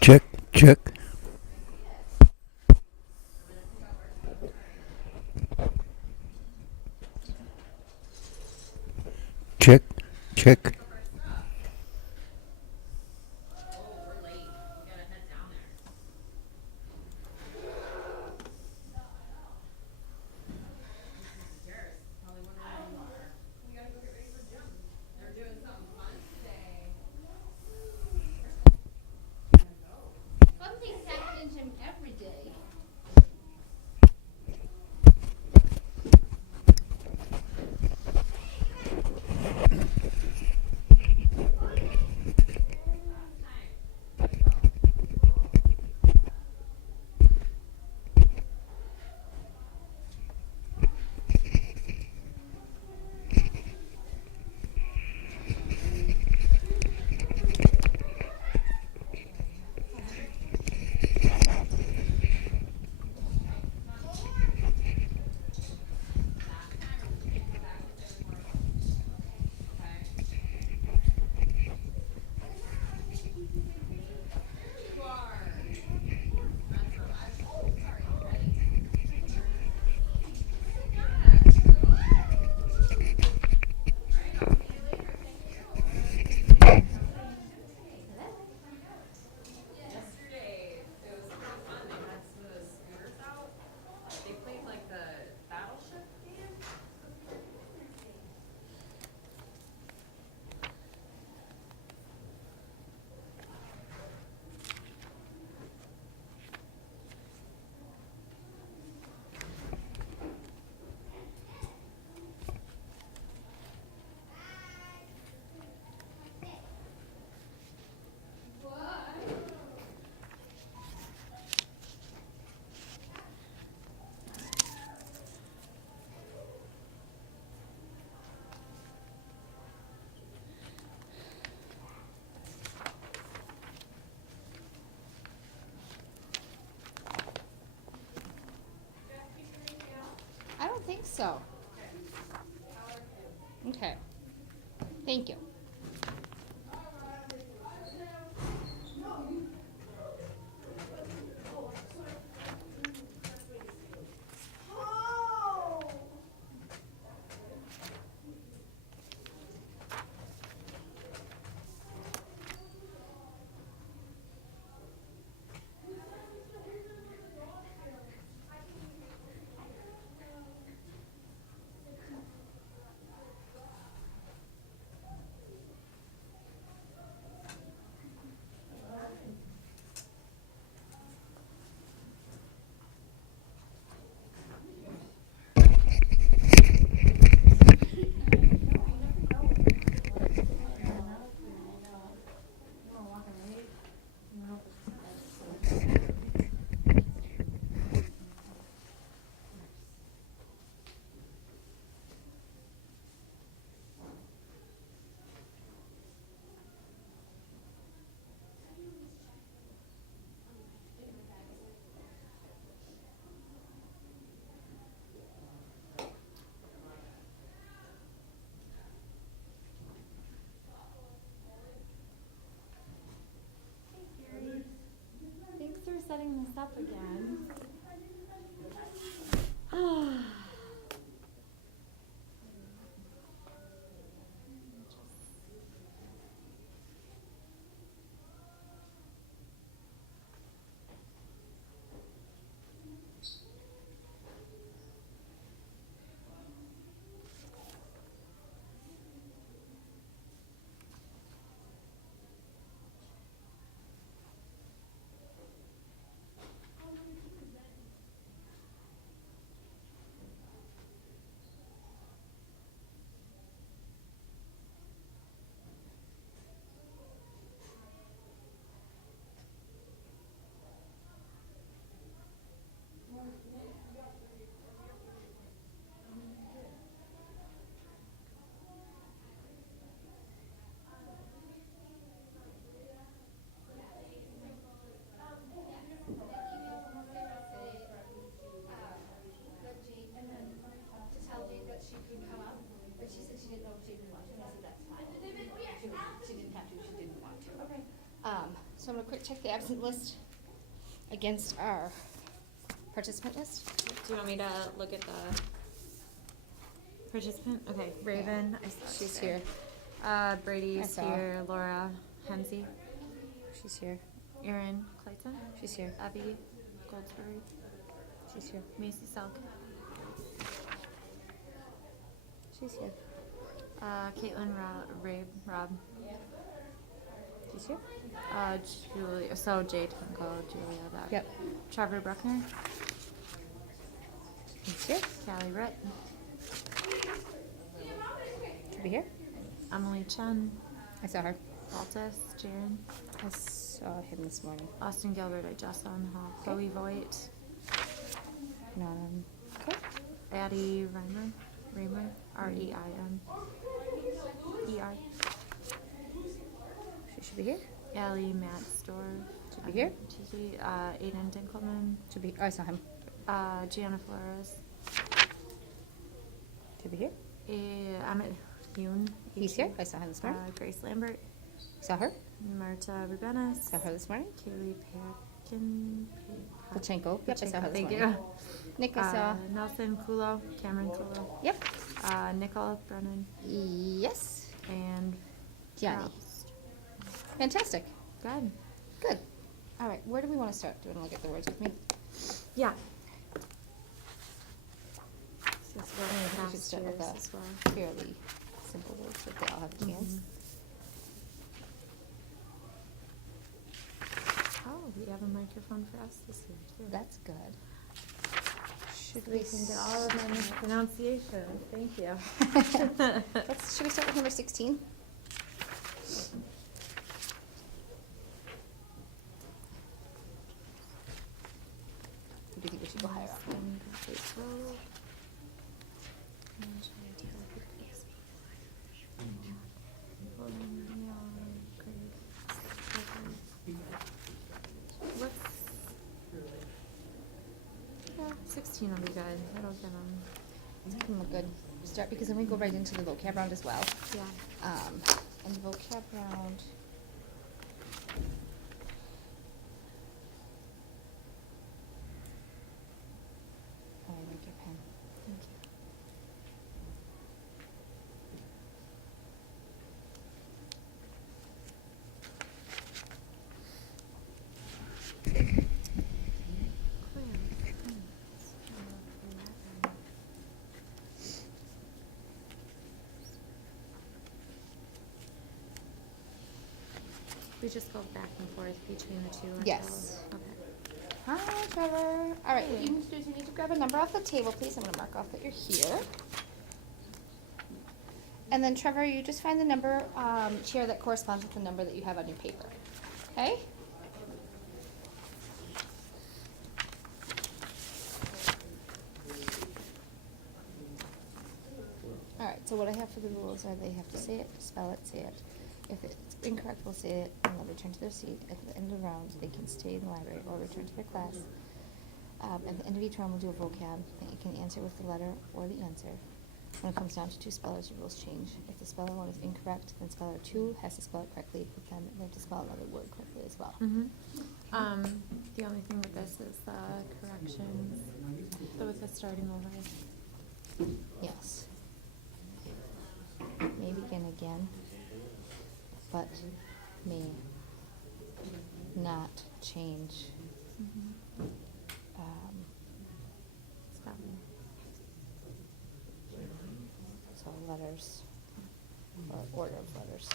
Check, check. Check, check. Something's happening to him every day. I don't think so. Okay. Thank you. Thanks for setting this up again. So I'm gonna quick check the absent list against our participant list. Do you want me to look at the participant? Okay, Raven, I saw it She's today. here. Brady's I saw. here. Laura Hensey. She's here. Erin Clayton. She's here. Abby Goldsberry. She's here. Macy Selk. She's here. Caitlin Rob. She's here. Julia. So Jay Twinkle, Julia. That. Yep. Trevor Bruckner. She's here. Callie Ritt. Should be here. Emily Chen. I saw her. Baltus. Jaren. I saw him this morning. Austin Gilbert. I just saw in the hall. Chloe Voigt. Okay. Addie Reimer. R-E-I-M. E-R. She should be here. Allie Madstor. Should be here. Tiki. Aiden Dinkelman. Should be. Oh, I saw him. Gianna Flores. Should be here. Emmett Yoon. He's here. I saw him this morning. Grace Lambert. Saw her. Marta Rubenis. Saw her this morning. Kaylee Packin. Pachenko. Yep, I saw her this Thank morning. you. Nick, I saw. Nelson Kulo. Cameron Kulo. Yep. Nicole Brennan. Yes. And Johnny. Faust. Fantastic. Good. Good. All right. Where do we want to start? Do you want to look at the words with me? Yeah. This is what I think we past should start with years that. as well. Fairly simple words so they all have a chance. Oh, we have a microphone for us this year too. That's good. Should we can get all of my mispronunciation. Thank you. Should we start with number 16? Or do you think we should go higher up? What's 16 will be good. That'll get them. It's kind of a good start because then we go right into the vocab round as well. Yeah. And the vocab round. Oh, I like your pen. Thank you. We just go back and forth between the two. Yes. Okay. Hi, Trevor. All right, what Hey. you need to do is you need to grab a number off the table, please. I'm going to mark off that you're here. And then, Trevor, you just find the number chair that corresponds with the number that you have on your paper. Okay? All right, so what I have for the rules are they have to say it, spell it, say it. If it's incorrect, we'll say it, and they'll return to their seat. At the end of the round, they can stay in the library or return to their class. At the end of each round, we'll do a vocab that you can answer with the letter or the answer. When it comes down to two spellers, your rules change. If the speller one is incorrect, then speller two has to spell it correctly, but then they have to spell another word correctly as well. The only thing with this is the corrections, with the starting over. Yes. May begin again, but may not change. Spelling. So letters, or order of letters.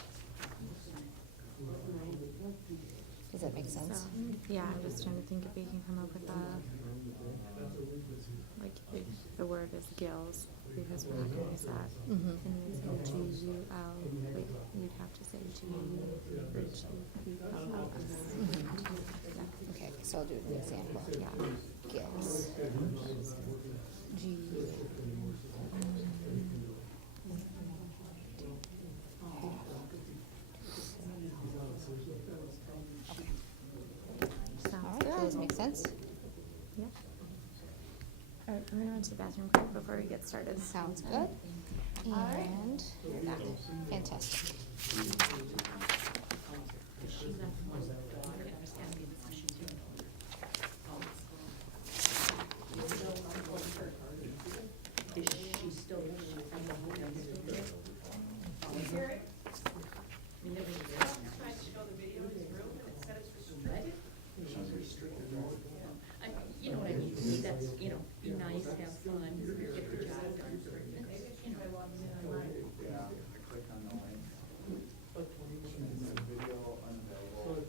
Does that make sense? So, yeah, I'm just trying to think if we can come up with like if the word is gills, because we're not going to use that. Mhm. Can you say G-U-L? Wait, you'd have to say G-U-L-L-S. Okay, so I'll do an example. Yeah. Gills. G. Okay. Sounds All right, good. those make sense? Yeah. All right, I'm going to run to the bathroom quick before we get started. Sounds good. And you're back. Fantastic. she's still, I'm still there. I mean, everything's there now. She's restricted. You know what I mean, to me, that's, you know, be nice, have fun, get the job done, you know. Yeah, I click on the link. It says video unavailable.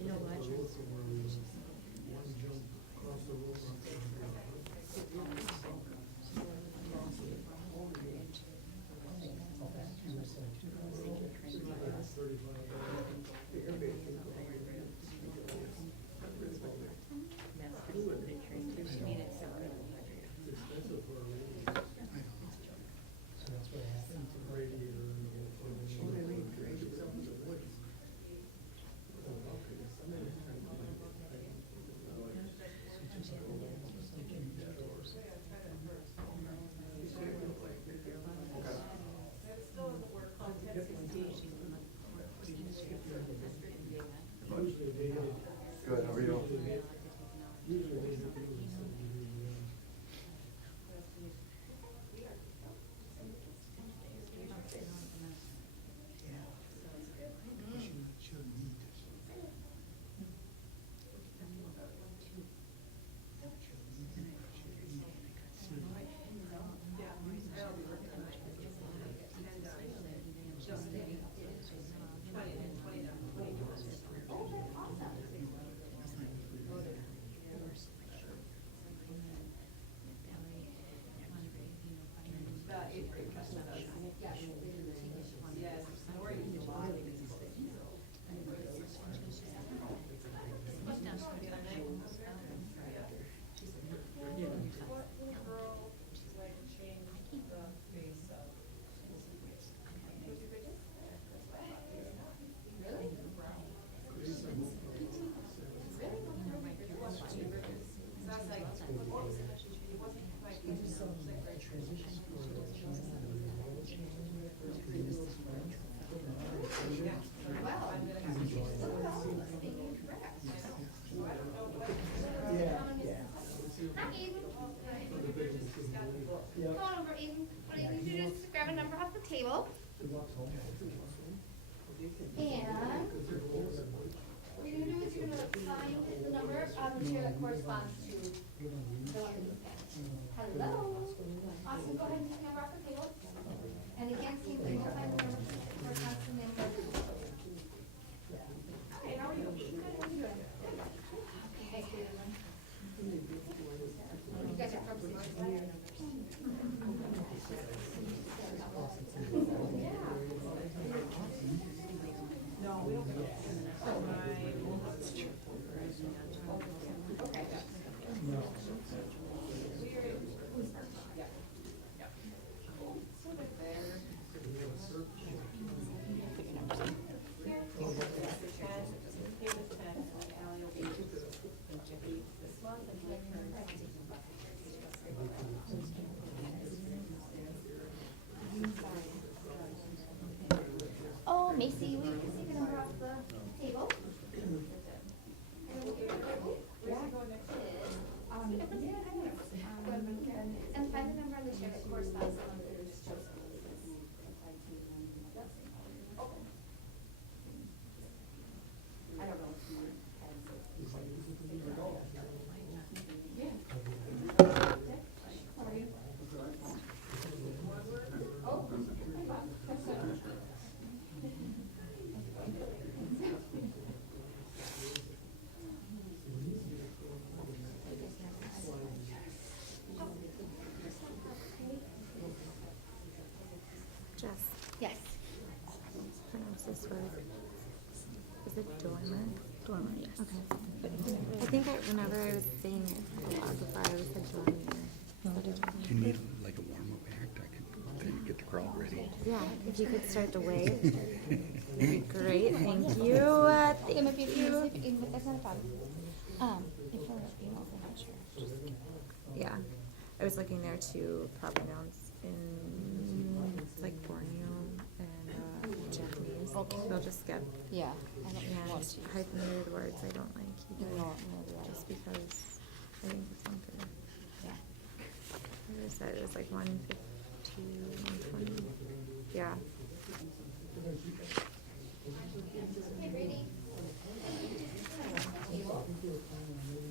You know what? She made it sound really Good, how are you? Come on over, Eden. What I need you to do is just grab a number off the table. And what you're gonna do is you're gonna find the number on the chair that corresponds to the one that you picked. Hello? Awesome, go ahead and take the number off the table. And again, same thing, we'll find the number that corresponds to the name of the table. Hi, how are you? Good, how are you doing? Okay. You guys are from Cincinnati? Oh, Macy, will you take a number off the table? And find the number on the chair that corresponds to the one that is chosen. I don't know if you How are you? Oh, Jess, yes. pronounce this word. Is it dormer? Dormer, yes. Okay. I think whenever I was saying it a lot before, I was like dormer. You need like a warm-up act, I could then get the crowd ready. Yeah, if you could start the wave. Great, thank you. It might be easy, but that's not a problem. If we're, was looking there too, proper nouns in like Borneo and Japanese. Okay. They'll just skip. Yeah, I don't And want to. hyphenated words I don't like either. No, no, do I. Just because I think it's unfair. Yeah. Like I said, it was like 150, 120. Yeah.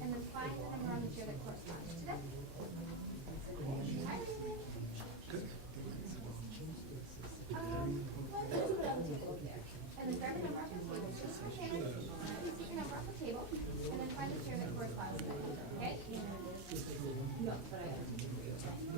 And then find the number on the chair that corresponds to that. And then grab a number off the table. Just pretend you see your number off the table, and then find the chair that corresponds to that number, okay? No, but I got it.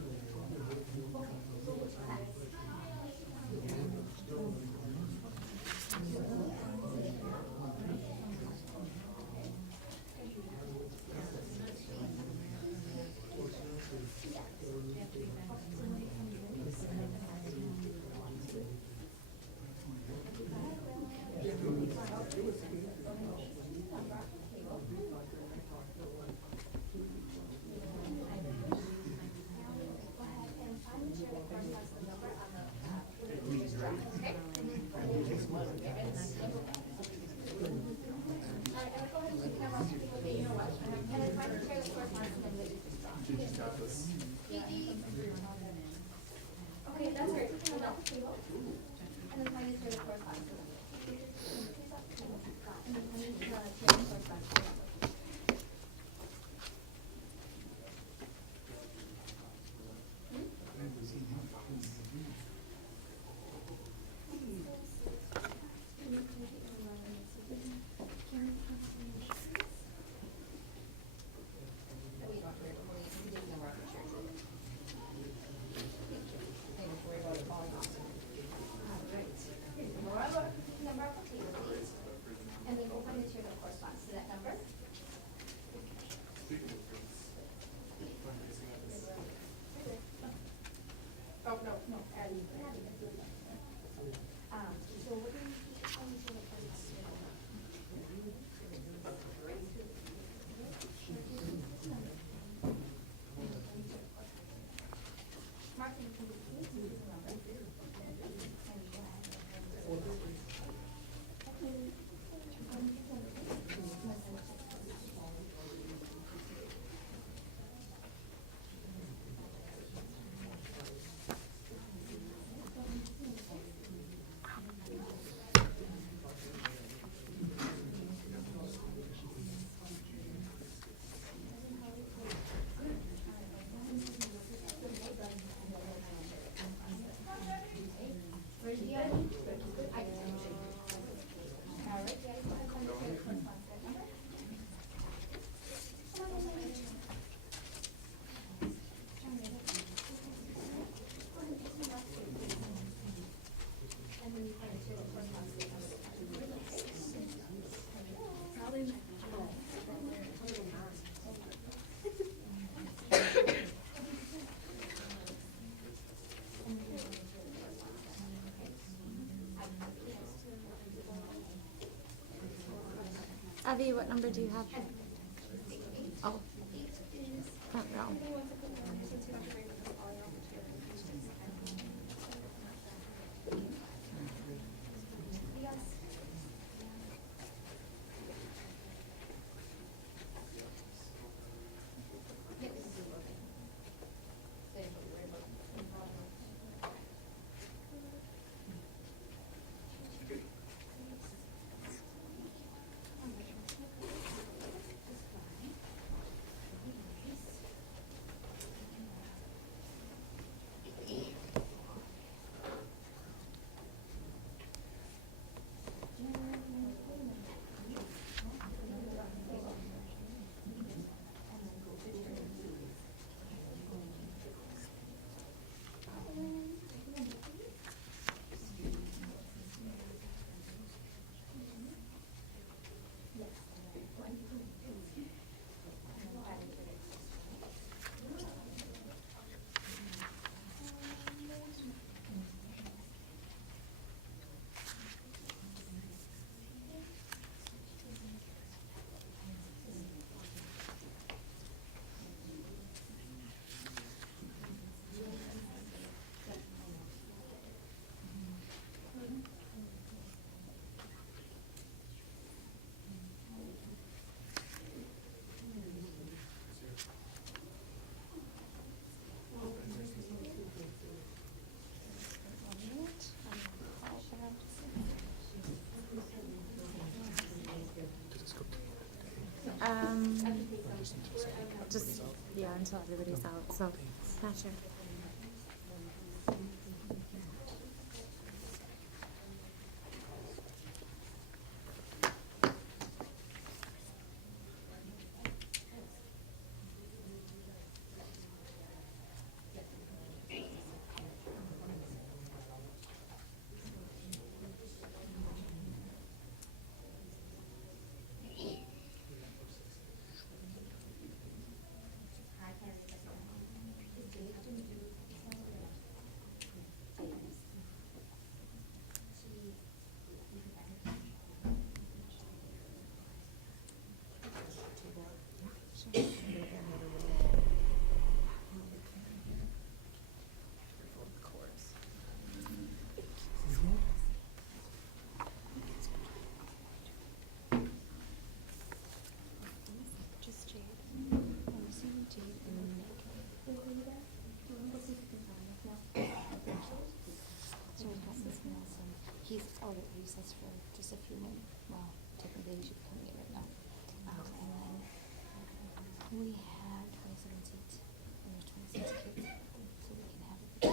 Okay, that's right. Hold off the table. And then find the chair that corresponds to that. And then find the chair that corresponds to that. Number off the table, please. And then we'll find the chair that corresponds to that number. Oh, no, Addie. So what do you find the chair that corresponds to that number? Mark, can you please use the number? Abby, what number do you have? Oh, front row. just, yeah, until everybody's out, so, not sure. Just Jade. I'm assuming Jade and then Nick. So we've got this Nelson. He's out at recess for just a few minutes. Well, technically he should be coming in right now. And then we had 27 seats. And there's 26 kids. So we can have it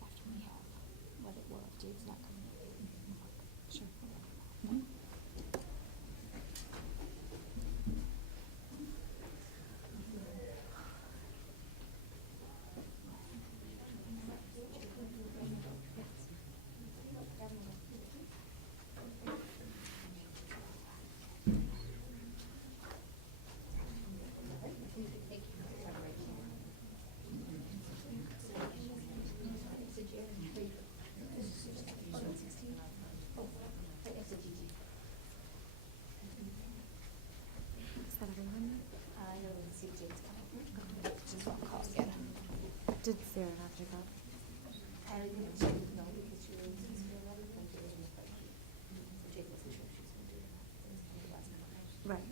after we have what it will if Jade's not coming in. Sure. Is that everyone? I don't see Jade's coming. Just won't call again. Did Sarah not pick up? I didn't know because she was in school and everything. So Jade wasn't sure if she was going to do it or not. Right.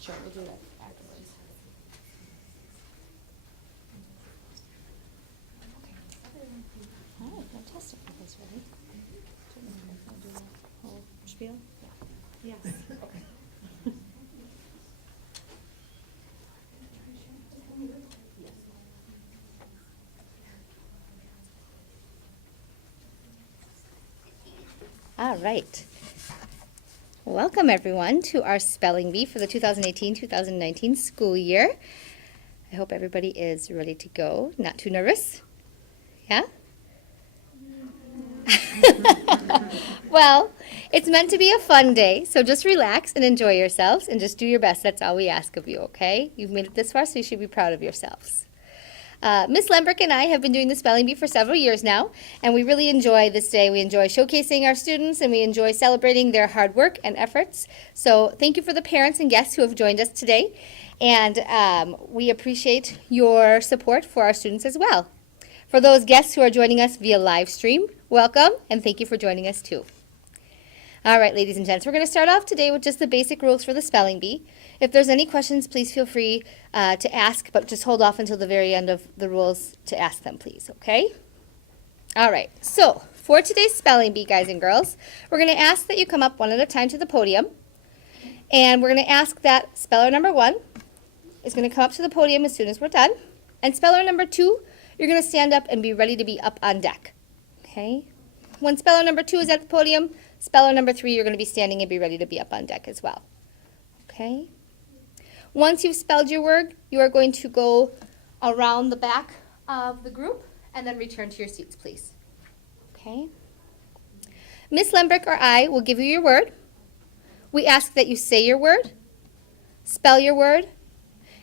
Sure, we'll do that afterwards. Okay. All right, fantastic. You guys ready? Do you want to do the whole spiel? Yeah. Yes. Okay. All right. Welcome, everyone, to our spelling bee for the 2018-2019 school year. I hope everybody is ready to go. Not too nervous? Yeah? Well, it's meant to be a fun day, so just relax and enjoy yourselves and just do your best. That's all we ask of you, okay? You've made it this far, so you should be proud of yourselves. Miss Lembrick and I have been doing the spelling bee for several years now, and we really enjoy this day. We enjoy showcasing our students, and we enjoy celebrating their hard work and efforts. So thank you for the parents and guests who have joined us today, and we appreciate your support for our students as well. For those guests who are joining us via live stream, welcome, and thank you for joining us too. All right, ladies and gents, we're going to start off today with just the basic rules for the spelling bee. If there's any questions, please feel free to ask, but just hold off until the very end of the rules to ask them, please, okay? All right, so for today's spelling bee, guys and girls, we're going to ask that you come up one at a time to the podium, and we're going to ask that speller number 1 is going to come up to the podium as soon as we're done, and speller number 2, you're going to stand up and be ready to be up on deck, okay? When speller number 2 is at the podium, speller number 3, you're going to be standing and be ready to be up on deck as well. Okay? Once you've spelled your word, you are going to go around the back of the group and then return to your seats, please. Okay? Miss Lembrick or I will give you your word. We ask that you say your word, spell your word,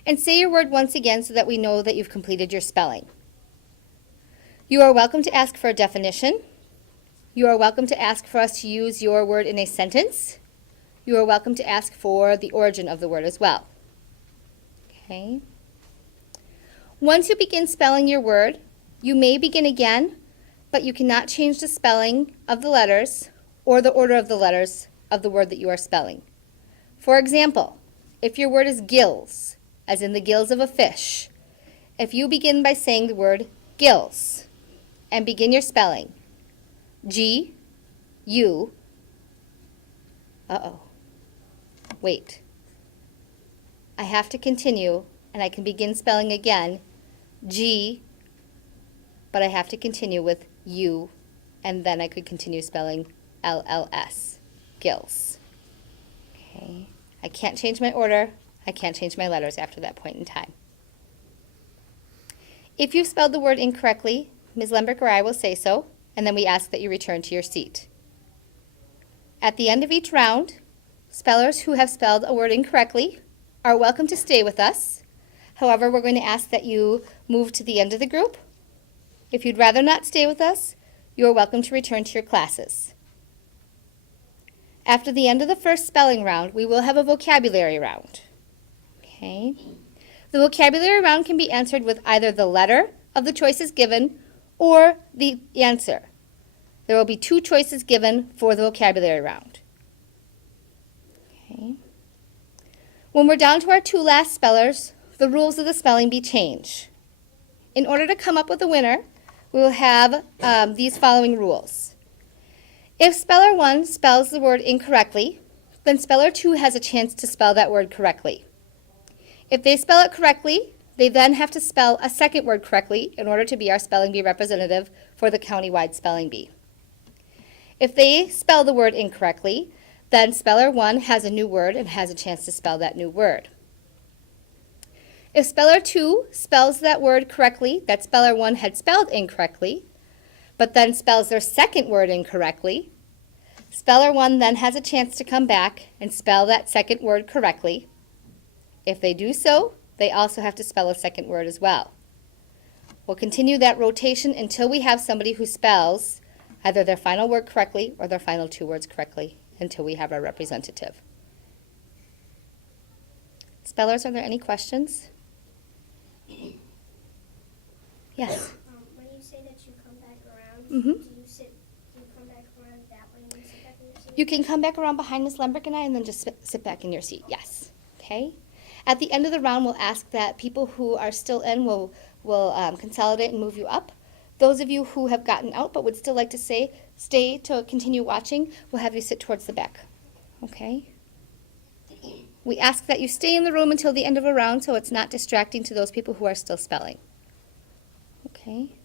and say your word once again so that we know that you've completed your spelling. You are welcome to ask for a definition. You are welcome to ask for us to use your word in a sentence. You are welcome to ask for the origin of the word as well. Okay. Once you begin spelling your word, you may begin again, but you cannot change the spelling of the letters or the order of the letters of the word that you are spelling. For example, if your word is gills, as in the gills of a fish, if you begin by saying the word gills and begin your spelling, G, U, wait. I have to continue, and I can begin spelling again, G, but I have to continue with U, and then I could continue spelling LLS, gills. Okay. I can't change my order. I can't change my letters after that point in time. If you spelled the word incorrectly, Ms. Lemberg or I will say so, and then we ask that you return to your seat. At the end of each round, spellers who have spelled a word incorrectly are welcome to stay with us. However, we're going to ask that you move to the end of the group. If you'd rather not stay with us, you are welcome to return to your classes. After the end of the first spelling round, we will have a vocabulary round. Okay. The vocabulary round can be answered with either the letter of the choices given or the answer. There will be 2 choices given for the vocabulary round. Okay. When we're down to our 2 last spellers, the rules of the spelling bee change. In order to come up with a winner, we will have these following rules. If speller 1 spells the word incorrectly, then speller 2 has a chance to spell that word correctly. If they spell it correctly, they then have to spell a second word correctly in order to be our spelling bee representative for the countywide spelling bee. If they spell the word incorrectly, then speller 1 has a new word and has a chance to spell that new word. If speller 2 spells that word correctly that speller 1 had spelled incorrectly, but then spells their second word incorrectly, speller 1 then has a chance to come back and spell that second word correctly. If they do so, they also have to spell a second word as well. We'll continue that rotation until we have somebody who spells either their final word correctly or their final 2 words correctly until we have our representative. Spellers, are there any questions? Yes. When you say that you come back around, Mm-hmm. do you come back around that way and then sit back in your seat? You can come back around behind Ms. Lemberg and I and then just sit back in your seat, yes. Okay? At the end of the round, we'll ask that people who are still in will consolidate and move you up. Those of you who have gotten out but would still like to stay to continue watching, we'll have you sit towards the back. Okay? We ask that you stay in the room until the end of a round so it's not distracting to those people who are still spelling. Okay?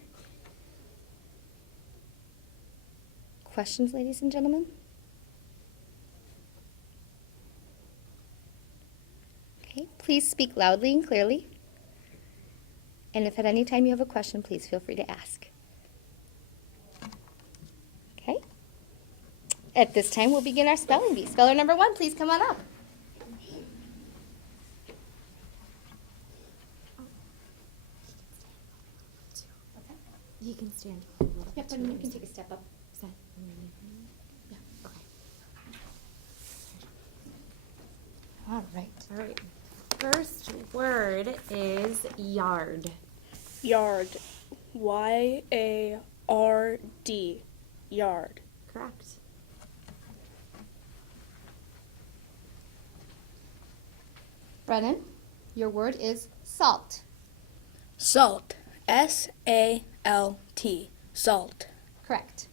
Questions, ladies and gentlemen? Okay, please speak loudly and clearly. And if at any time you have a question, please feel free to ask. Okay? At this time, we'll begin our spelling bee. Speller number 1, please come on up. You can stand. Yep, and you can take a step up. Is that yeah, okay. All right. All right. First word is yard. Yard. Y-A-R-D. Yard. Correct. Brennan, your word is salt. Salt. S-A-L-T. Salt. Correct.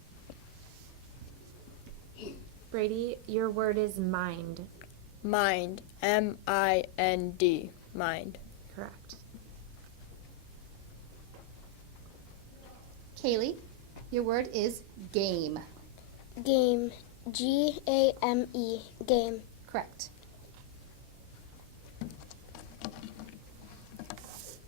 Brady, your word is mind. Mind. M-I-N-D. Mind. Correct. Kaylee, your word is game. Game. G-A-M-E. Game. Correct.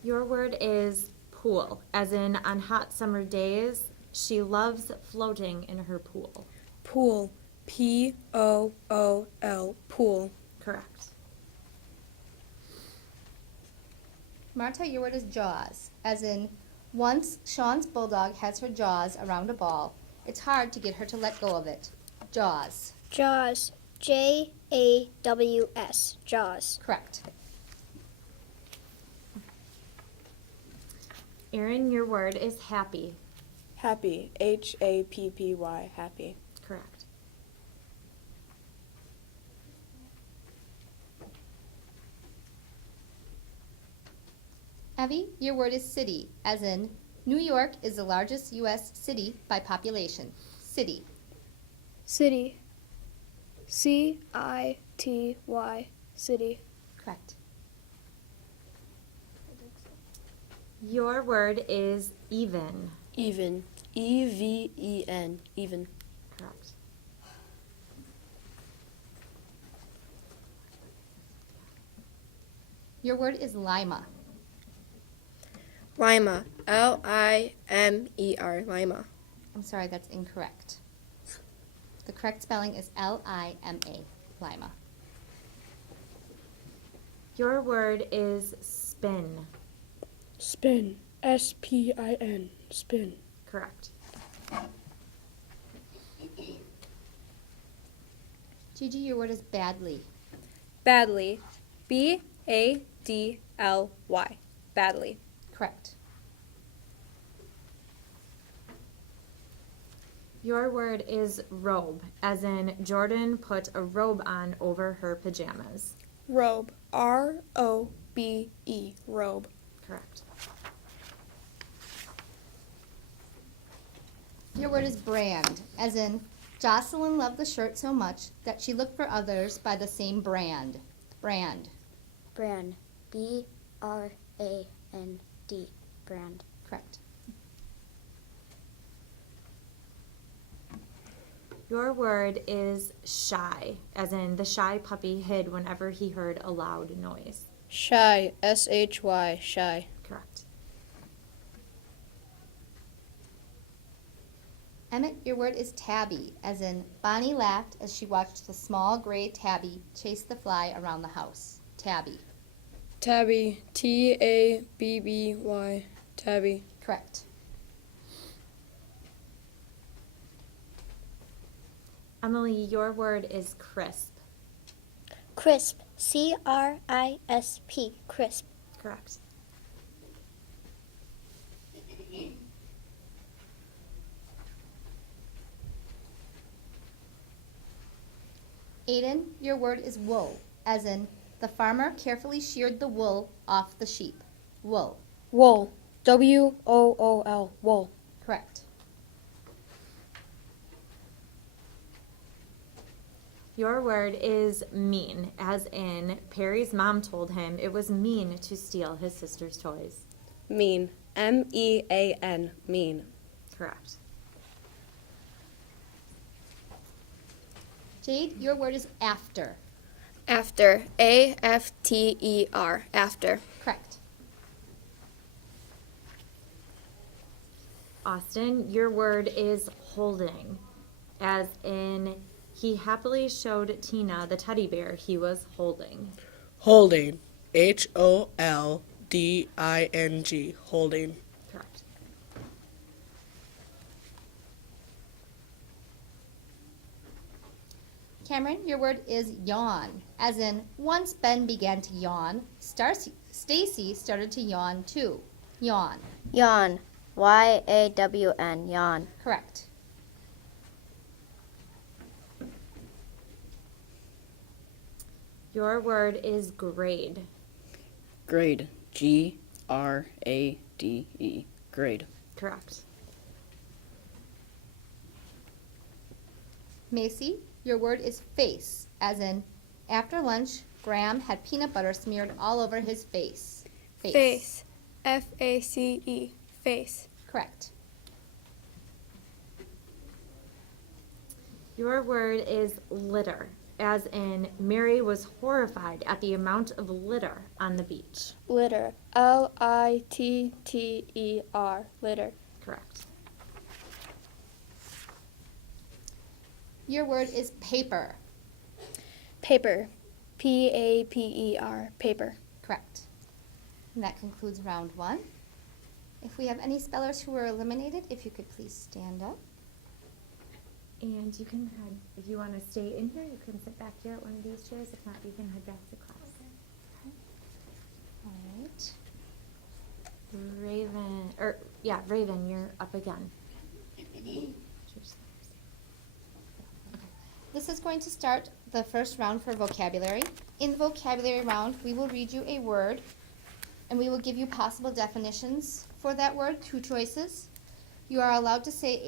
Your word is pool, as in on hot summer days, she loves floating in her pool. Pool. P-O-O-L. Pool. Correct. Marta, your word is jaws, as in, once Sean's bulldog has her jaws around a ball, it's hard to get her to let go of it. Jaws. Jaws. Jaws. Jaws. Correct. Aaron, your word is happy. Happy. Happy. Happy. Correct. Evie, your word is city, as in, New York is the largest U.S. city by population. City. City. City. City. Correct. Your word is even. Even. Even. Even. Correct. Your word is lima. Lima. Limer. Lima. I'm sorry, that's incorrect. The correct spelling is Lima. Lima. Your word is spin. Spin. Spin. Spin. Correct. Gigi, your word is badly. Badly. Badly. Badly. Correct. Your word is robe, as in Jordan put a robe on over her pajamas. Robe. Robe. Robe. Correct. Your word is brand, as in Jocelyn loved the shirt so much that she looked for others by the same brand. Brand. Brand. Brand. Brand. Correct. Your word is shy, as in the shy puppy hid whenever he heard a loud noise. Shy. Shy. Shy. Correct. Emmett, your word is tabby, as in Bonnie laughed as she watched the small gray tabby chase the fly around the house. Tabby. Tabby. Tabby. Tabby. Correct. Emily, your word is crisp. Crisp. Crisp. Crisp. Correct. Aiden, your word is wool, as in the farmer carefully sheared the wool off the sheep. Wool. Wool. Wool. Wool. Correct. Your word is mean, as in Perry's mom told him it was mean to steal his sister's toys. Mean. Mean. Mean. Correct. Jade, your word is after. After. After. After. Correct. Austin, your word is holding, as in he happily showed Tina the teddy bear he was holding. Holding. Holding. Holding. Correct. Cameron, your word is yawn, as in once Ben began to yawn, Stacy started to yawn too. Yawn. Yawn. Yawn. Yawn. Correct. Your word is grade. Grade. Grade. Grade. Correct. Macy, your word is face, as in after lunch, Graham had peanut butter smeared all over his face. Face. Face. Face. Correct. Your word is litter, as in Mary was horrified at the amount of litter on the beach. Litter. Litter. Litter. Correct. Your word is paper. Paper. Paper. Paper. Correct. And that concludes round 1. If we have any spellers who were eliminated, if you could please stand up. And you can head, if you want to stay in here, you can sit back here at one of these chairs. If not, you can head back to class. All right. Raven, you're up again. This is going to start the first round for vocabulary. In the vocabulary round, we will read you a word, and we will give you possible definitions for that word, 2 choices. You are allowed to say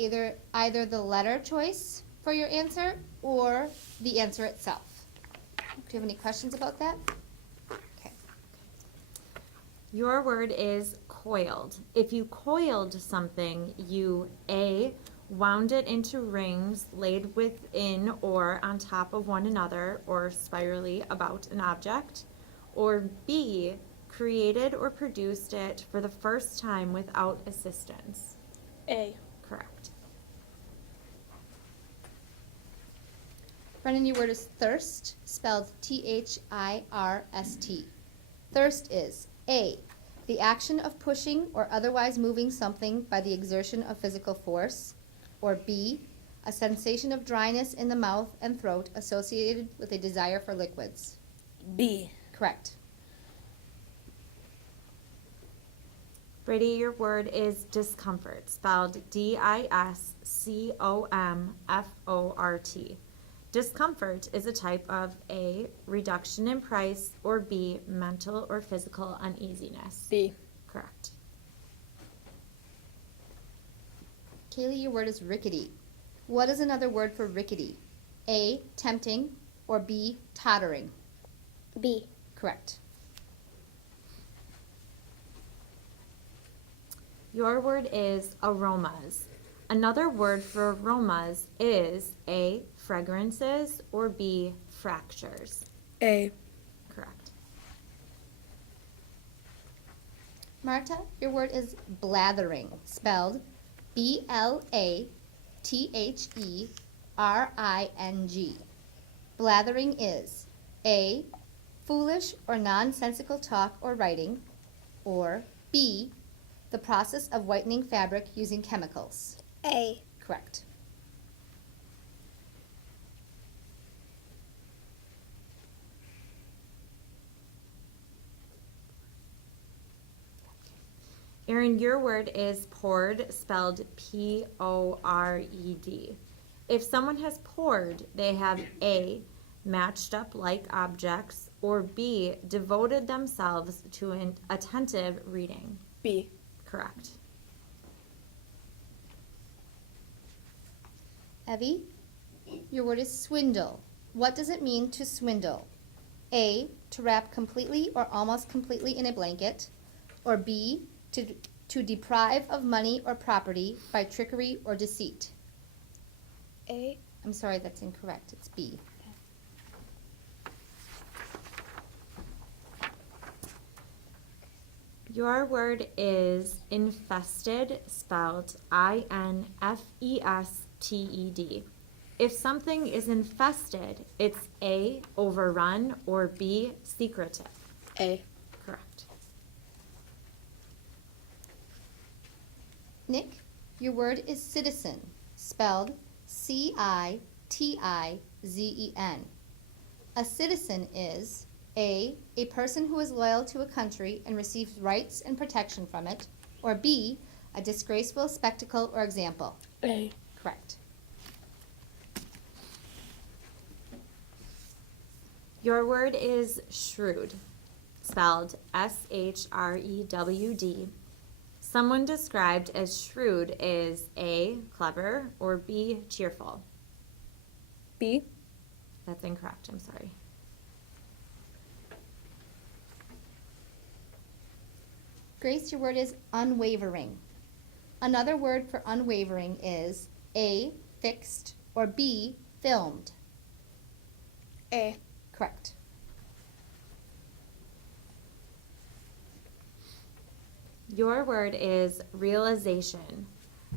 either the letter choice for your answer or the answer itself. Do you have any questions about that? Okay. Your word is coiled. If you coiled something, you A, wound it into rings laid within or on top of one another or spirally about an object, or B, created or produced it for the first time without assistance. A. Correct. Brennan, your word is thirst, spelled Thirst. Thirst is A, the action of pushing or otherwise moving something by the exertion of physical force, or B, a sensation of dryness in the mouth and throat associated with a desire for liquids. B. Correct. Brady, your word is discomfort, spelled Discomfort. Discomfort is a type of A, reduction in price, or B, mental or physical uneasiness. B. Correct. Kaylee, your word is rickety. What is another word for rickety? A, tempting, or B, tottering? B. Correct. Your word is aromas. Another word for aromas is A, fragrances, or B, fractures. A. Correct. Marta, your word is blathering, spelled Blathering. Blathering is A, foolish or nonsensical talk or writing, or B, the process of whitening fabric using chemicals. A. Correct. Erin, your word is poured, spelled P-O-R-E-D. If someone has poured, they have A, matched up like objects, or B, devoted themselves to an attentive reading. B. Correct. Evie, your word is swindle. What does it mean to swindle? A, to wrap completely or almost completely in a blanket, or B, to deprive of money or property by trickery or deceit. A. I'm sorry, that's incorrect. It's B. Your word is infested, spelled I-N-F-E-S-T-E-D. If something is infested, it's A, overrun, or B, secretive. A. Correct. Nick, your word is citizen, spelled C-I-T-I-Z-E-N. A citizen is A, person who is loyal to a country and receives rights and protection from it, or B, a disgraceful spectacle or example. A. Correct. Your word is shrewd, spelled S-H-R-E-W-D. Someone described as shrewd is A, clever, or B, cheerful. B. That's incorrect, I'm sorry. Grace, your word is unwavering. Another word for unwavering is A, fixed, or B, filmed. A. Correct. Your word is realization.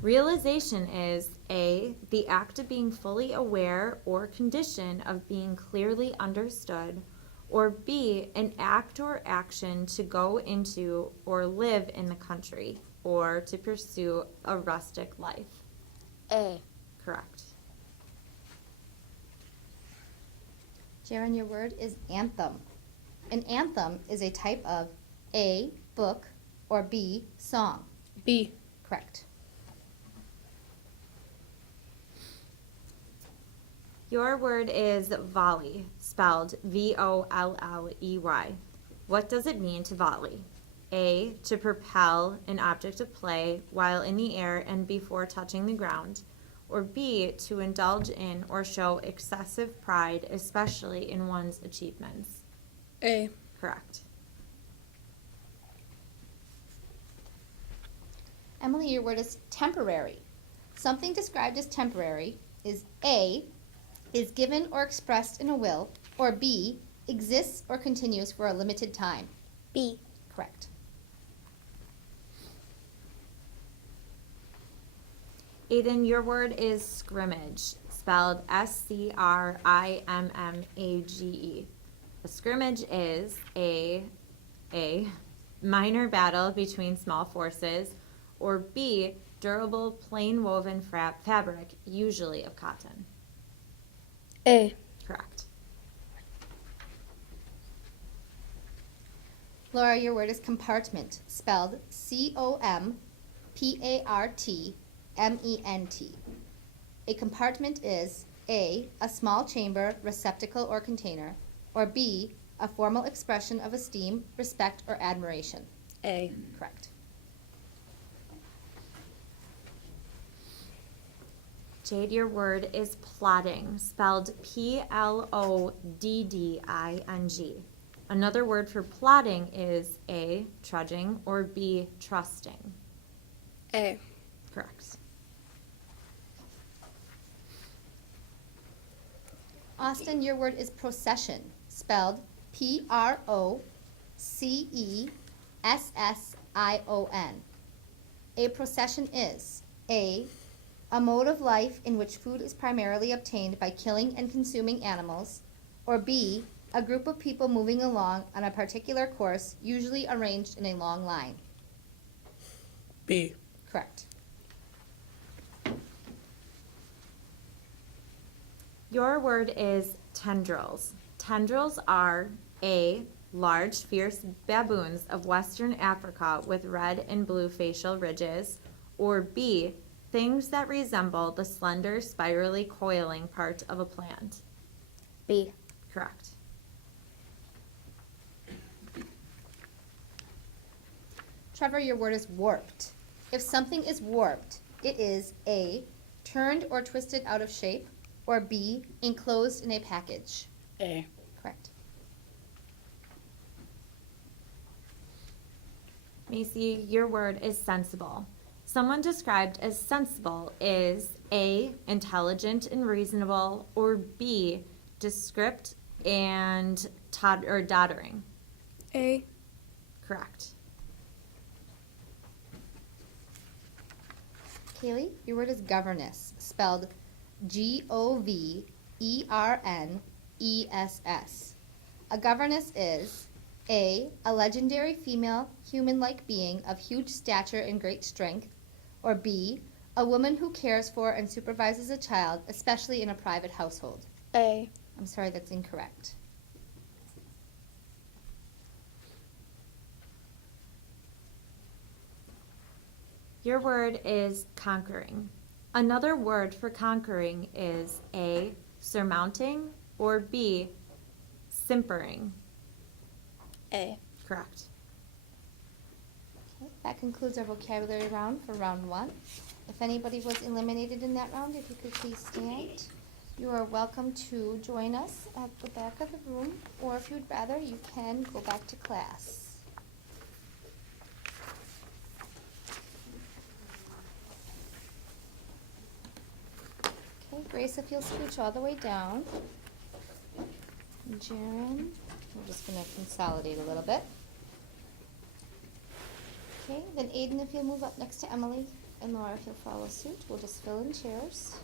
Realization is A, the act of being fully aware or condition of being clearly understood, or B, an act or action to go into or live in the country, or to pursue a rustic life. A. Correct. Jaron, your word is anthem. An anthem is a type of A, book, or B, song. B. Correct. Your word is volley, spelled V-O-L-L-E-Y. What does it mean to volley? A, to propel an object of play while in the air and before touching the ground. Or B, to indulge in or show excessive pride, especially in one's achievements. A. Correct. Emily, your word is temporary. Something described as temporary is A, is given or expressed in a will, or B, exists or continues for a limited time. B. Correct. Aiden, your word is scrimmage, spelled S-C-R-I-M-M-A-G-E. A scrimmage is a minor battle between small forces, or B, durable plain woven fabric, usually of cotton. A. Correct. Laura, your word is compartment, spelled C-O-M-P-A-R-T-M-E-N-T. A compartment is A, a small chamber, receptacle, or container, or B, a formal expression of esteem, respect, or admiration. A. Correct. Jade, your word is plodding, spelled P-L-O-D-D-I-N-G. Another word for plodding is A, trudging, or B, trusting. A. Correct. Austin, your word is procession, spelled P-R-O-C-E-S-S-I-O-N. A procession is A, a mode of life in which food is primarily obtained by killing and consuming animals, or B, a group of people moving along on a particular course, usually arranged in a long line. B. Correct. Your word is tendrils. Tendrils are A, large, fierce baboons of Western Africa with red and blue facial ridges, or B, things that resemble the slender, spirally coiling part of a plant. B. Correct. Trevor, your word is warped. If something is warped, it is A, turned or twisted out of shape, or B, enclosed in a package. A. Correct. Macy, your word is sensible. Someone described as sensible is A, intelligent and reasonable, or B, descript and doddering. A. Correct. Kaylee, your word is governess, spelled G-O-V-E-R-N-E-S-S. A governess is A, a legendary female human-like being of huge stature and great strength, or B, a woman who cares for and supervises a child, especially in a private household. A. I'm sorry, that's incorrect. Your word is conquering. Another word for conquering is A, surmounting, or B, simpering. A. Correct. Okay, that concludes our vocabulary round for round 1. If anybody was eliminated in that round, if you could please stand. You are welcome to join us at the back of the room, or if you'd rather, you can go back to class. Okay, Grace, if you'll scooch all the way down. And Jaren, we're just going to consolidate a little bit. Okay, then Aiden, if you'll move up next to Emily, and Laura, if you'll follow suit, we'll just fill in chairs.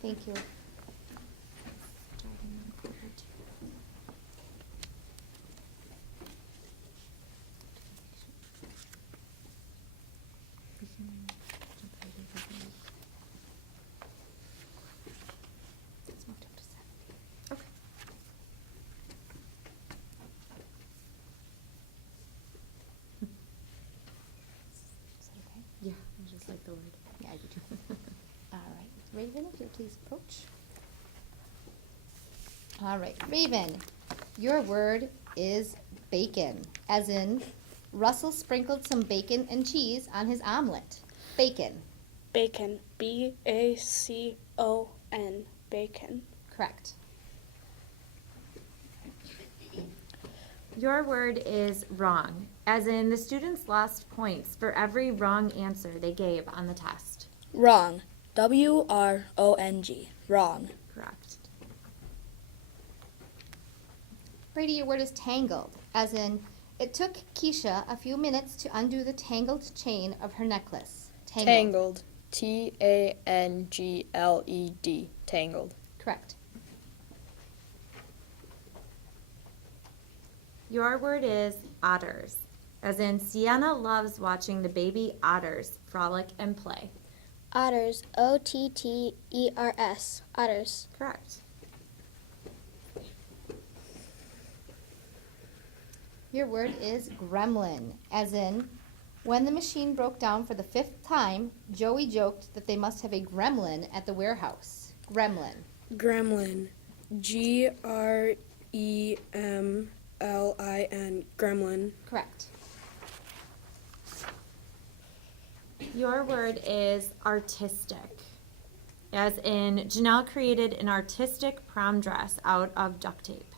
Thank you. like the word. Yeah, I do too. All right, Raven, if you'll please approach. All right, Raven, your word is bacon, as in Russell sprinkled some bacon and cheese on his omelet. Bacon. Bacon. B-A-C-O-N. Bacon. Correct. Your word is wrong, as in the students lost points for every wrong answer they gave on the test. Wrong. W-R-O-N-G. Wrong. Correct. Brady, your word is tangled, as in it took Keisha a few minutes to undo the tangled chain of her necklace. Tangled. T-A-N-G-L-E-D. Tangled. Correct. Your word is otters, as in Sienna loves watching the baby otters frolic and play. Otters. O-T-T-E-R-S. Otters. Correct. Your word is gremlin, as in when the machine broke down for the 5th time, Joey joked that they must have a gremlin at the warehouse. Gremlin. Gremlin. G-R-E-M-L-I-N. Gremlin. Correct. Your word is artistic, as in Janelle created an artistic prom dress out of duct tape.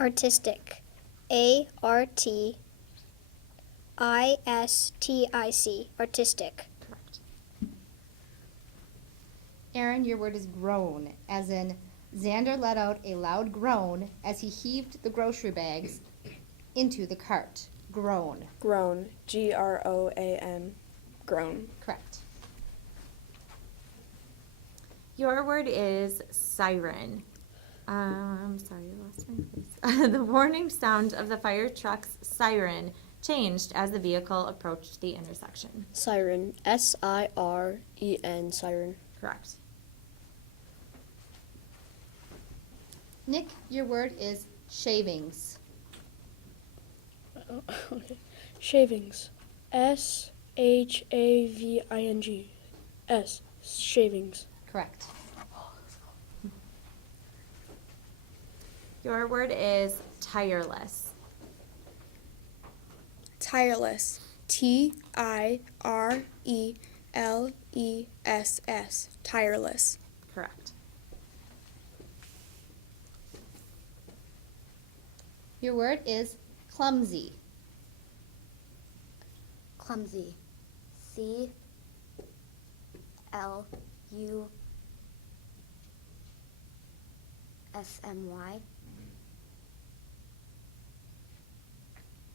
Artistic. A-R-T-I-S-T-I-C. Artistic. Correct. Aaron, your word is groan, as in Xander let out a loud groan as he heaved the grocery bags into the cart. Groan. Groan. G-R-O-A-N. Groan. Correct. Your word is siren. I'm sorry, I lost my place. The warning sound of the fire truck's siren changed as the vehicle approached the intersection. Siren. S-I-R-E-N. Siren. Correct. Nick, your word is shavings. Okay. Shavings. S-H-A-V-I-N-G. S. Shavings. Correct. Your word is tireless. Tireless. T-I-R-E-L-E-S-S. Tireless. Correct. Your word is clumsy. Clumsy. C-L-U-S-M-Y.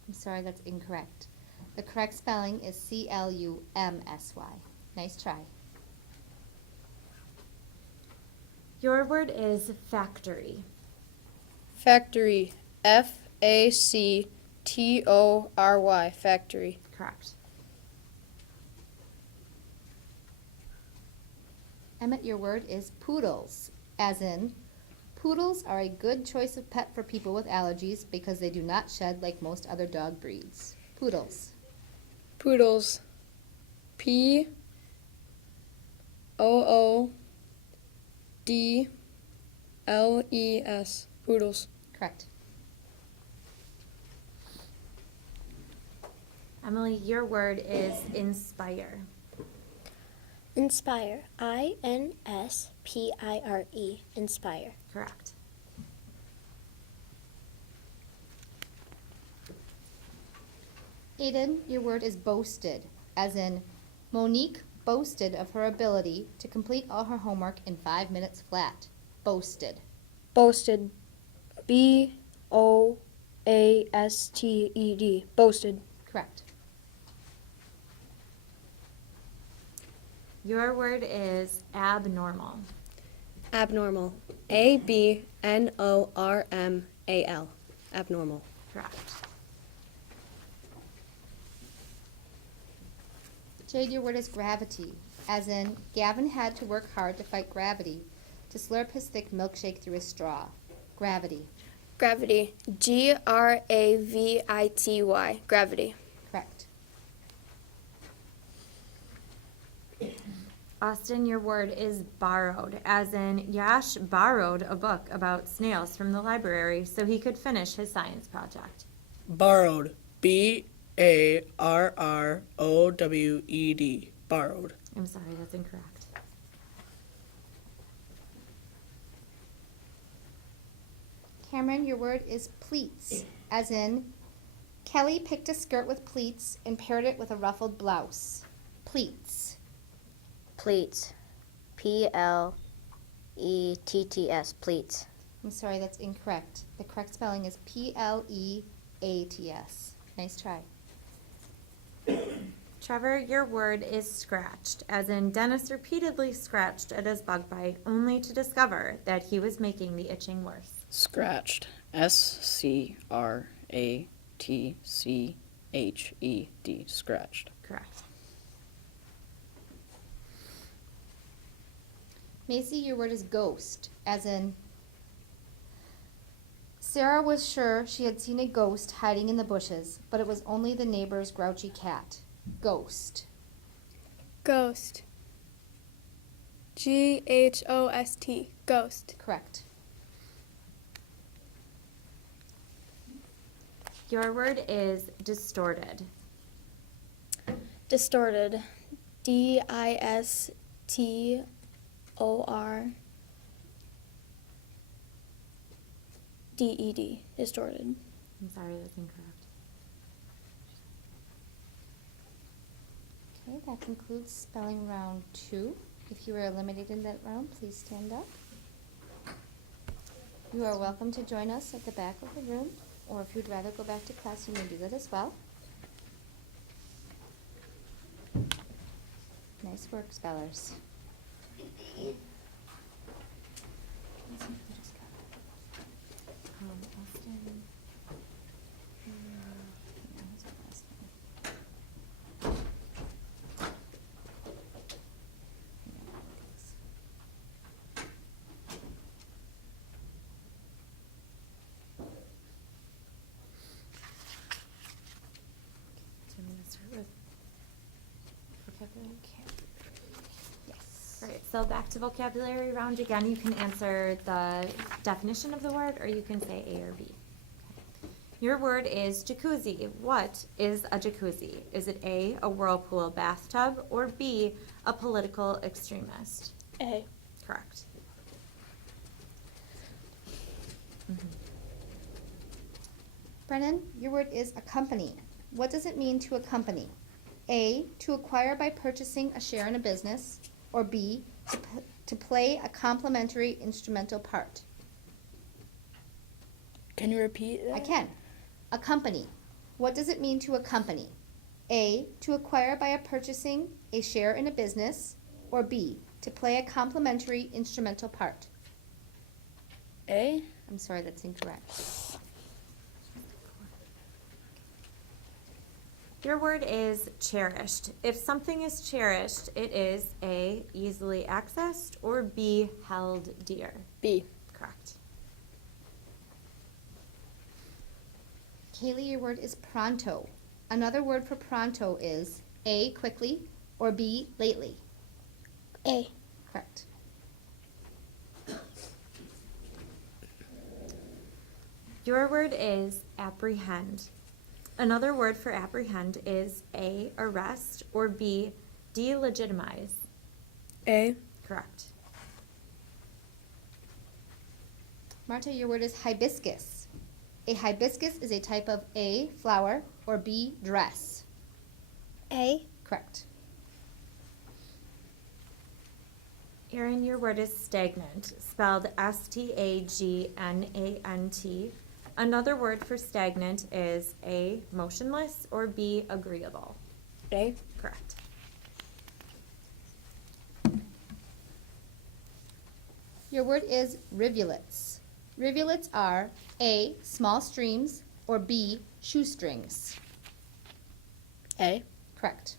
I'm sorry, that's incorrect. The correct spelling is C-L-U-M-S-Y. Nice try. Your word is factory. Factory. F-A-C-T-O-R-Y. Factory. Correct. Emmett, your word is poodles, as in poodles are a good choice of pet for people with allergies because they do not shed like most other dog breeds. Poodles. Poodles. P-O-O-D-L-E-S. Poodles. Correct. Emily, your word is inspire. Inspire. I-N-S-P-I-R-E. Inspire. Correct. Aiden, your word is boasted, as in Monique boasted of her ability to complete all her homework in 5 minutes flat. Boasted. Boasted. B-O-A-S-T-E-D. Boasted. Correct. Your word is abnormal. Abnormal. A-B-N-O-R-M-A-L. Abnormal. Correct. Jade, your word is gravity, as in Gavin had to work hard to fight gravity to slurp his thick milkshake through his straw. Gravity. Gravity. G-R-A-V-I-T-Y. Gravity. Correct. Austin, your word is borrowed, as in Yash borrowed a book about snails from the library so he could finish his science project. Borrowed. Barrowed. Borrowed. I'm sorry, that's incorrect. Cameron, your word is pleats, as in Kelly picked a skirt with pleats and paired it with a ruffled blouse. Pleats. Pleats. P-L-E-T-T-S. Pleats. I'm sorry, that's incorrect. The correct spelling is P-L-E-A-T-S. Nice try. Trevor, your word is scratched, as in Dennis repeatedly scratched at his bug bite only to discover that he was making the itching worse. Scratched. S-C-R-A-T-C-H-E-D. Scratched. Correct. Macy, your word is ghost, as in Sarah was sure she had seen a ghost hiding in the bushes, but it was only the neighbor's grouchy cat. Ghost. Ghost. G-H-O-S-T. Ghost. Correct. Your word is distorted. Distorted. D-I-S-T-O-R-D-E-D. Distorted. I'm sorry, that's incorrect. Okay, that concludes spelling round 2. If you were eliminated in that round, please stand up. You are welcome to join us at the back of the room, or if you'd rather go back to class, you may do that as well. Nice work, spellers. Let's see if we just got Austin. Yeah, who's the last one? So I'm going to start with vocabulary. Yes. All right, so back to vocabulary round again. You can answer the definition of the word, or you can say A or B. Okay. Your word is jacuzzi. What is a jacuzzi? Is it A, a whirlpool bathtub, or B, a political extremist? A. Correct. Brennan, your word is accompany. What does it mean to accompany? A, to acquire by purchasing a share in a business, or B, to play a complementary instrumental part. Can you repeat that? I can. Accompany. What does it mean to accompany? A, to acquire by purchasing a share in a business, or B, to play a complementary instrumental part. A. I'm sorry, that's incorrect. Your word is cherished. If something is cherished, it is A, easily accessed, or B, held dear. B. Correct. Kaylee, your word is pronto. Another word for pronto is A, quickly, or B, lately. A. Correct. Your word is apprehend. Another word for apprehend is A, arrest, or B, delegitimize. A. Correct. Marta, your word is hibiscus. A hibiscus is a type of A, flower, or B, dress. A. Correct. Erin, your word is stagnant, spelled S-T-A-G-N-A-N-T. Another word for stagnant is A, motionless, or B, agreeable. A. Correct. Your word is rivulets. Rivulets are A, small streams, or B, shoestrings. A. Correct.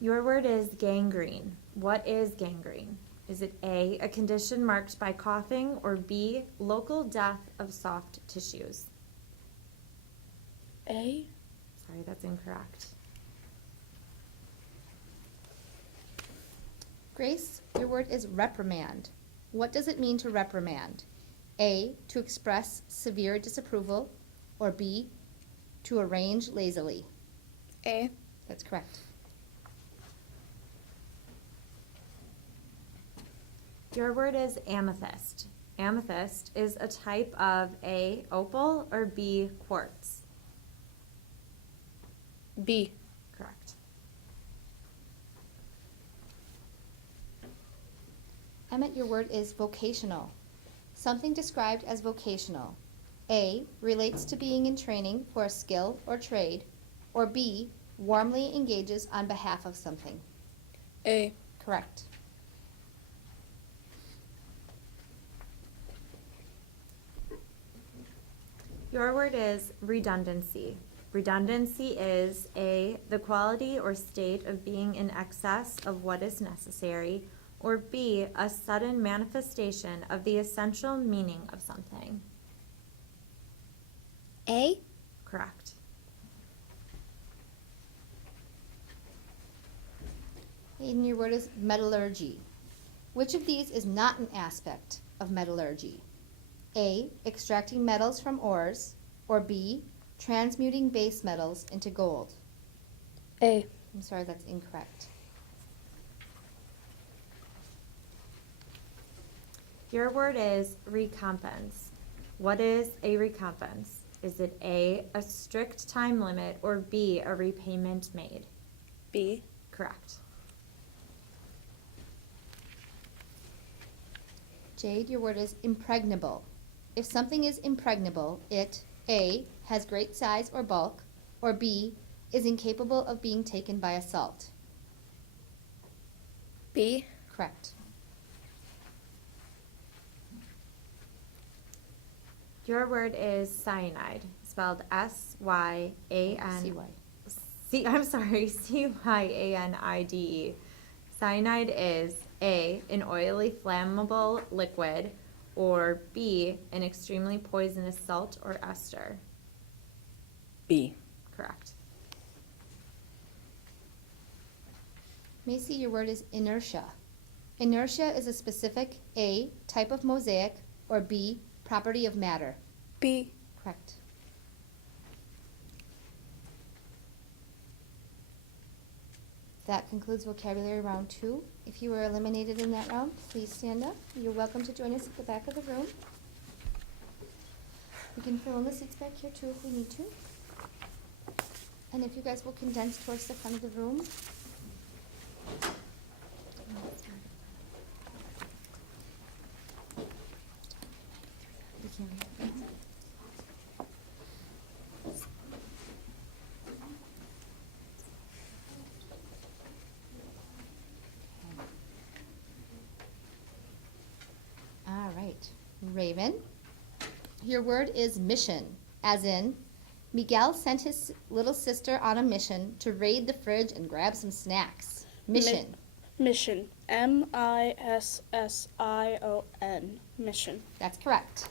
Your word is gangrene. What is gangrene? Is it A, a condition marked by coughing, or B, local death of soft tissues? A. Sorry, that's incorrect. Grace, your word is reprimand. What does it mean to reprimand? A, to express severe disapproval, or B, to arrange lazily? A. That's correct. Your word is amethyst. Amethyst is a type of A, opal, or B, quartz. B. Correct. Emmett, your word is vocational. Something described as vocational. A, relates to being in training for a skill or trade, or B, warmly engages on behalf of something. A. Correct. Your word is redundancy. Redundancy is A, the quality or state of being in excess of what is necessary, or B, a sudden manifestation of the essential meaning of something. A. Correct. Hayden, your word is metallurgy. Which of these is not an aspect of metallurgy? A, extracting metals from ores, or B, transmuting base metals into gold? A. I'm sorry, that's incorrect. Your word is recompense. What is a recompense? Is it A, a strict time limit, or B, a repayment made? B. Correct. Jade, your word is impregnable. If something is impregnable, it A, has great size or bulk, or B, is incapable of being taken by assault. B. Correct. Your word is cyanide, spelled S-Y-A-N. CY. I'm sorry, C-Y-A-N-I-D-E. Cyanide is A, an oily flammable liquid, or B, an extremely poisonous salt or ester. B. Correct. Macy, your word is inertia. Inertia is a specific A, type of mosaic, or B, property of matter. B. Correct. That concludes vocabulary round 2. If you were eliminated in that round, please stand up. You're welcome to join us at the back of the room. We can fill in the seats back here too if we need to. And if you guys will condense towards the front of the room. All right, Raven, your word is mission, as in Miguel sent his little sister on a mission to raid the fridge and grab some snacks. Mission. Mission. M-I-S-S-I-O-N. Mission. That's correct.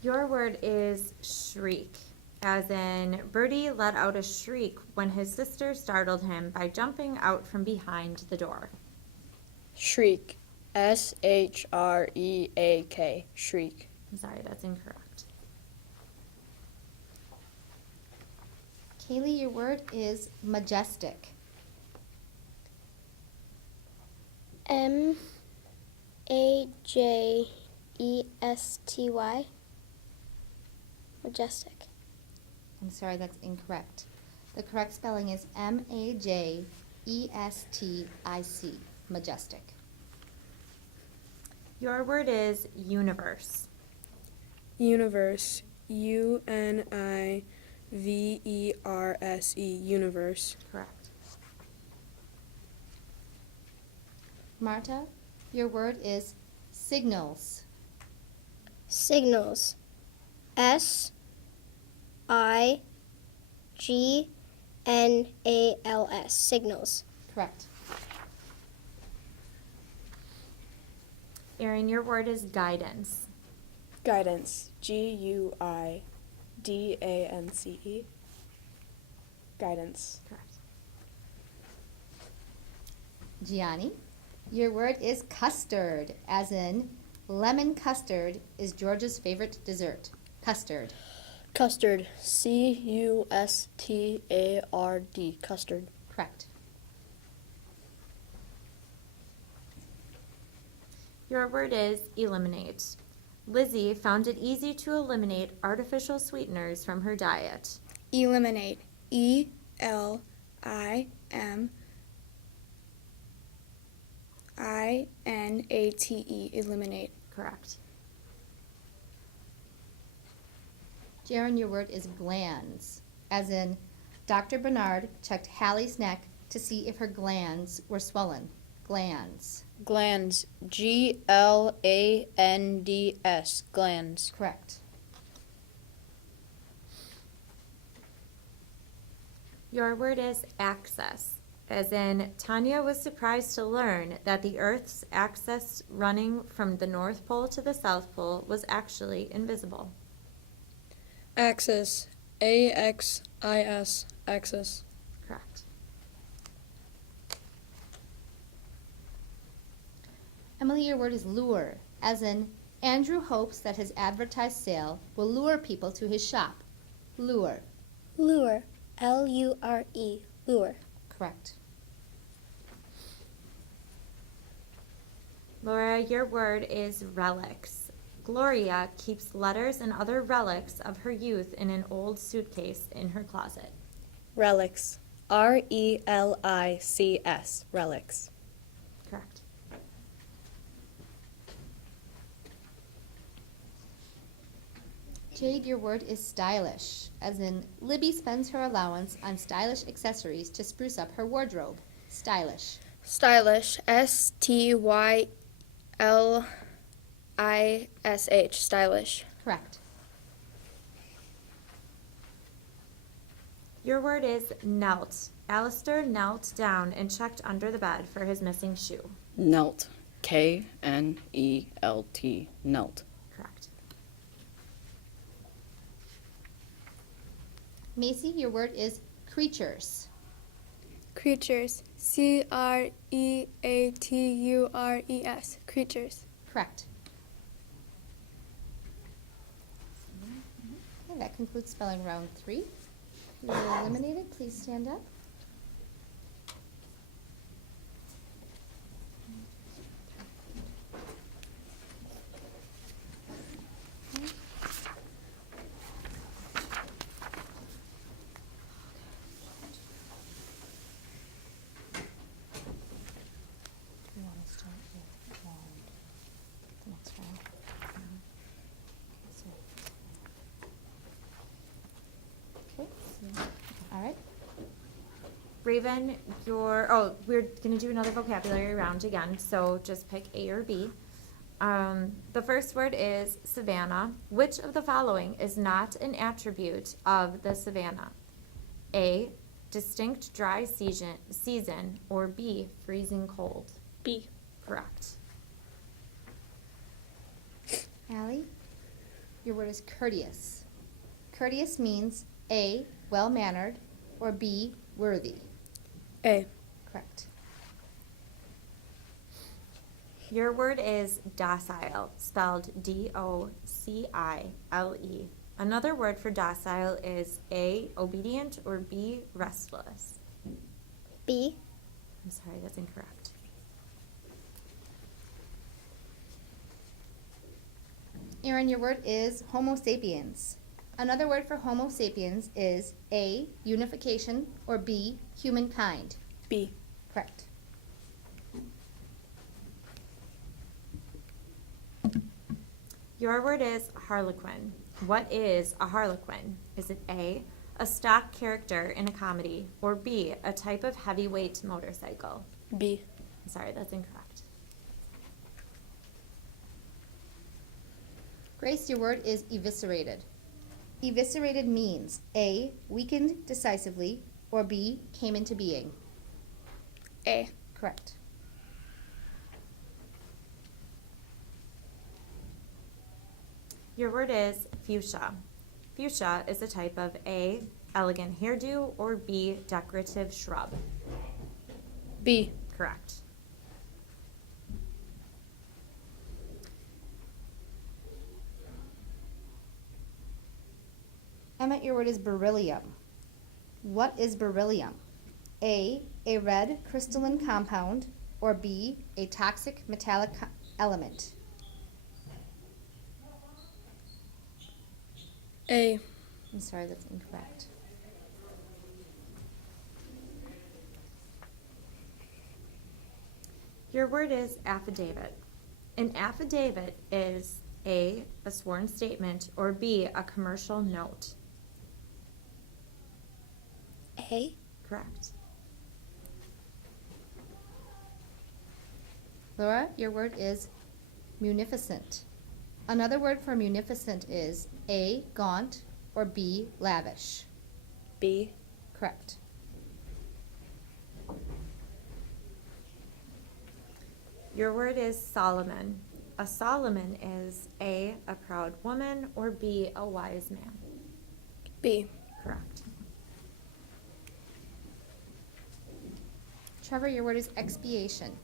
Your word is shriek, as in Bertie let out a shriek when his sister startled him by jumping out from behind the door. Shriek. S-H-R-E-A-K. Shriek. I'm sorry, that's incorrect. Kaylee, your word is majestic. M-A-J-E-S-T-Y. Majestic. I'm sorry, that's incorrect. The correct spelling is M-A-J-E-S-T-I-C. Majestic. Your word is universe. Universe. U-N-I-V-E-R-S-E. Universe. Correct. Marta, your word is signals. Signals. S-I-G-N-A-L-S. Signals. Correct. Erin, your word is guidance. Guidance. G-U-I-D-A-N-C-E. Guidance. Correct. Gianni, your word is custard, as in lemon custard is George's favorite dessert. Custard. Custard. C-U-S-T-A-R-D. Custard. Correct. Your word is eliminate. Lizzie found it easy to eliminate artificial sweeteners from her diet. Eliminate. E-L-I-M-I-N-A-T-E. Eliminate. Correct. Jaron, your word is glands, as in Dr. Bernard checked Hallie's neck to see if her glands were swollen. Glands. Glands. G-L-A-N-D-S. Glands. Correct. Your word is access, as in Tanya was surprised to learn that the Earth's axis running from the North Pole to the South Pole was actually invisible. Axis. A-X-I-S. Axis. Correct. Emily, your word is lure, as in Andrew hopes that his advertised sale will lure people to his shop. Lure. Lure. L-U-R-E. Lure. Correct. Laura, your word is relics. Gloria keeps letters and other relics of her youth in an old suitcase in her closet. Relics. R-E-L-I-C-S. Relics. Correct. Jade, your word is stylish, as in Libby spends her allowance on stylish accessories to spruce up her wardrobe. Stylish. Stylish. S-T-Y-L-I-S-H. Stylish. Correct. Your word is knelt. Alistair knelt down and checked under the bed for his missing shoe. Knelt. K-N-E-L-T. Knelt. Correct. Macy, your word is creatures. Creatures. C-R-E-A-T-U-R-E-S. Creatures. Correct. Okay, that concludes spelling round 3. If you were eliminated, please stand up. We want to start with the next round. Okay, all right. Raven, we're going to do another vocabulary round again, so just pick A or B. The first word is savanna. Which of the following is not an attribute of the savanna? A, distinct dry season, or B, freezing cold? B. Correct. Allie, your word is courteous. Courteous means A, well-mannered, or B, worthy. A. Correct. Your word is docile, spelled D-O-C-I-L-E. Another word for docile is A, obedient, or B, restless. B. I'm sorry, that's incorrect. Aaron, your word is homo sapiens. Another word for homo sapiens is A, unification, or B, humankind. B. Correct. Your word is harlequin. What is a harlequin? Is it A, a stock character in a comedy, or B, a type of heavyweight motorcycle? B. I'm sorry, that's incorrect. Grace, your word is eviscerated. Eviscerated means A, weakened decisively, or B, came into being. A. Correct. Your word is fuchsia. Fuchsia is a type of A, elegant hairdo, or B, decorative shrub. B. Correct. Emmett, your word is beryllium. What is beryllium? A red crystalline compound, or B, a toxic metallic element? A. I'm sorry, that's incorrect. Your word is affidavit. An affidavit is A, a sworn statement, or B, a commercial note. A. Correct. Laura, your word is munificent. Another word for munificent is A, gaunt, or B, lavish. B. Correct. Your word is Solomon. A Solomon is A, a proud woman, or B, a wise man. B. Correct. Trevor, your word is expiation.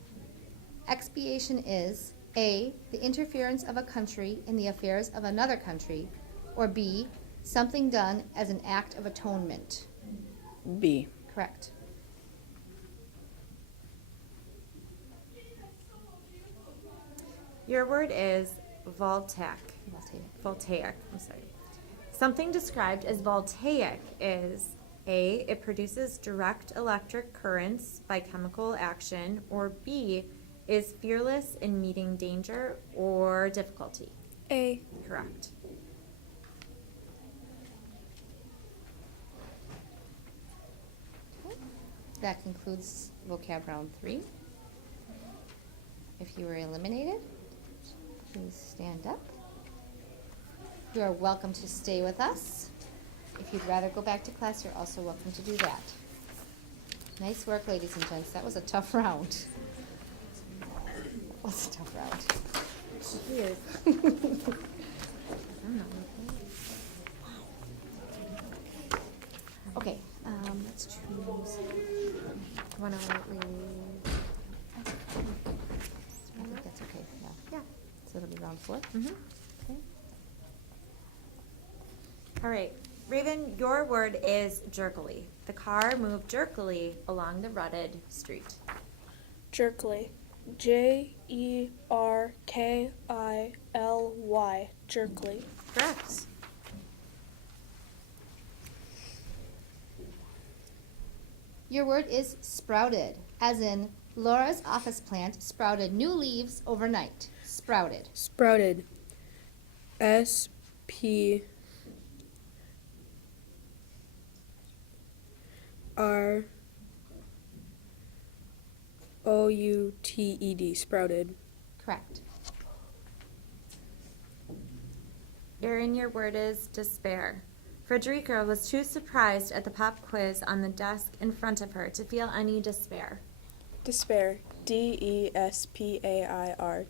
Expiation is A, the interference of a country in the affairs of another country, or B, something done as an act of atonement. B. Correct. Your word is voltaic. Voltaic, I'm sorry. Something described as voltaic is A, it produces direct electric currents by chemical action, or B, is fearless in meeting danger or difficulty. A. Correct. That concludes vocab round 3. If you were eliminated, please stand up. You are welcome to stay with us. If you'd rather go back to class, you're also welcome to do that. Nice work, ladies and gents. That was a tough round. That was a tough round. Okay, let's choose. Wanna read? I think that's okay. Yeah. So it'll be round 4. Mm-hmm. Okay. All right, Raven, your word is jerkily. The car moved jerkily along the rutted street. Jerkily. Jerkily. Jerkily. Correct. Your word is sprouted, as in Laura's office plant sprouted new leaves overnight. Sprouted. Sprouted. S-P-R-O-U-T-E-D. Sprouted. Correct. Erin, your word is despair. Frederica was too surprised at the pop quiz on the desk in front of her to feel any despair. Despair. D-E-S-P-A-I-R.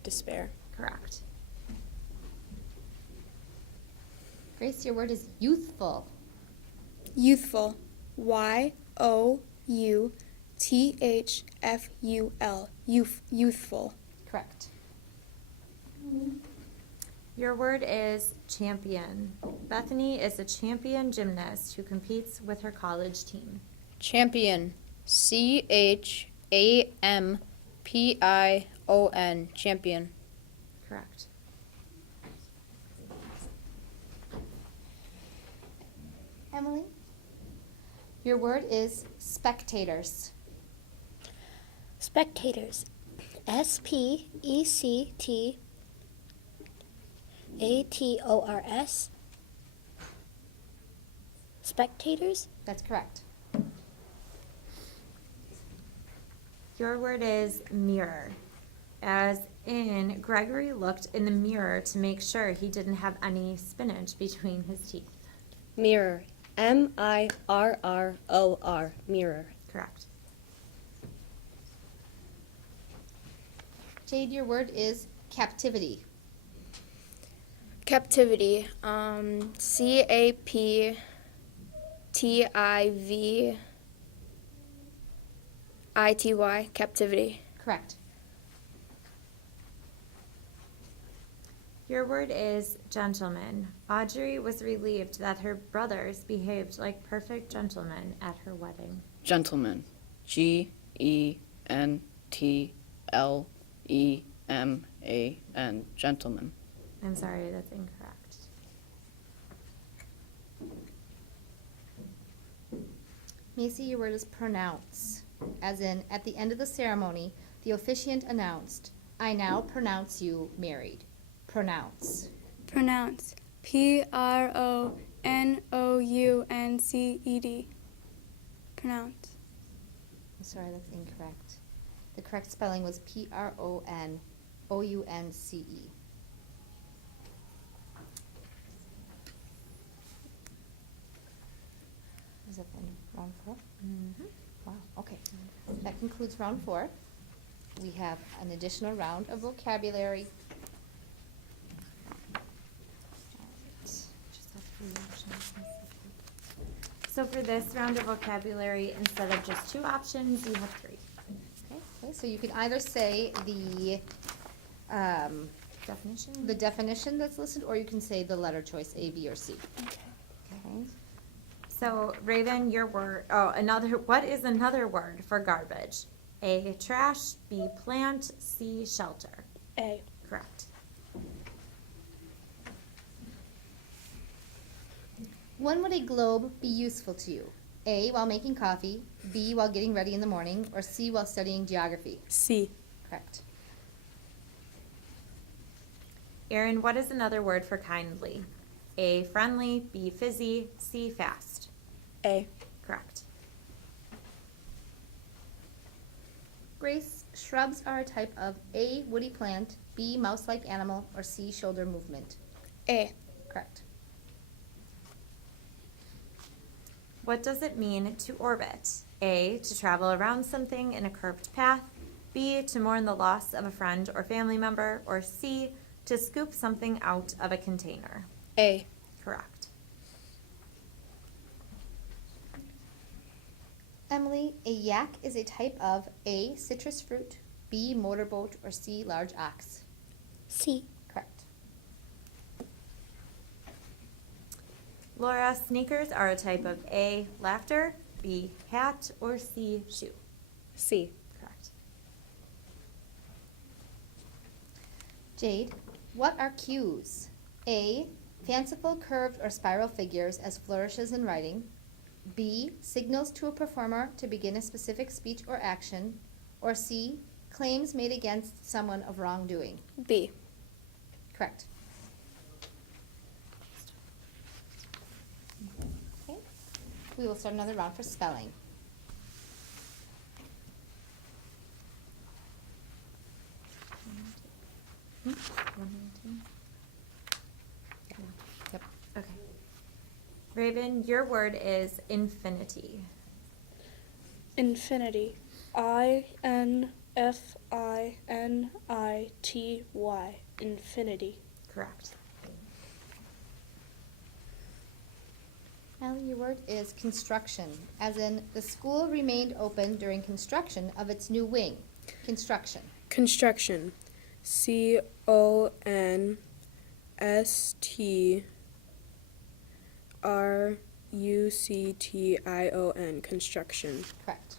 Despair. Correct. Grace, your word is youthful. Youthful. Y-O-U-T-H-F-U-L. Youthful. Correct. Your word is champion. Bethany is a champion gymnast who competes with her college team. Champion. C-H-A-M-P-I-O-N. Champion. Correct. Emily, your word is spectators. Spectators. S-P-E-C-T-A-T-O-R-S. Spectators? That's correct. Your word is mirror. As in, Gregory looked in the mirror to make sure he didn't have any spinach between his teeth. Mirror. M-I-R-R-O-R. Mirror. Correct. Jade, your word is captivity. Captivity. C-A-P-T-I-V-I-T-Y. Captivity. Correct. Your word is gentleman. Audrey was relieved that her brothers behaved like perfect gentlemen at her wedding. Gentleman. Gentleman. Gentleman. I'm sorry, that's incorrect. Macy, your word is pronounce. As in, at the end of the ceremony, the officiant announced, "I now pronounce you married." Pronounce. Pronounce. Pronounce. Pronounce. I'm sorry, that's incorrect. The correct spelling was Pronounce. Is that the end of round 4? Mm-hmm. Wow, okay. That concludes round 4. We have an additional round of vocabulary. So for this round of vocabulary, instead of just 2 options, you have 3. Okay, so you can either say the Definition? definition that's listed, or you can say the letter choice, A, B, or C. Okay. So Raven, your word, what is another word for garbage? A, trash, B, plant, C, shelter. A. Correct. When would a globe be useful to you? A, while making coffee, B, while getting ready in the morning, or C, while studying geography? C. Correct. Erin, what is another word for kindly? A, friendly, B, fizzy, C, fast. A. Correct. Grace, shrubs are a type of A, woody plant, B, mouse-like animal, or C, shoulder movement. A. Correct. What does it mean to orbit? A, to travel around something in a curved path, B, to mourn the loss of a friend or family member, or C, to scoop something out of a container. A. Correct. Emily, a yak is a type of A, citrus fruit, B, motorboat, or C, large ox. C. Correct. Laura, sneakers are a type of A, laughter, B, hat, or C, shoe. C. Correct. Jade, what are cues? A, fanciful curved or spiral figures as flourishes in writing. B, signals to a performer to begin a specific speech or action. Or C, claims made against someone of wrongdoing. B. Correct. Okay. We will start another round for spelling. Yep. Okay. Raven, your word is infinity. Infinity. INFINITY. Infinity. Correct. Allie, your word is construction, as in the school remained open during construction of its new wing. Construction. Construction. CONSTRUCTION. Construction. Correct.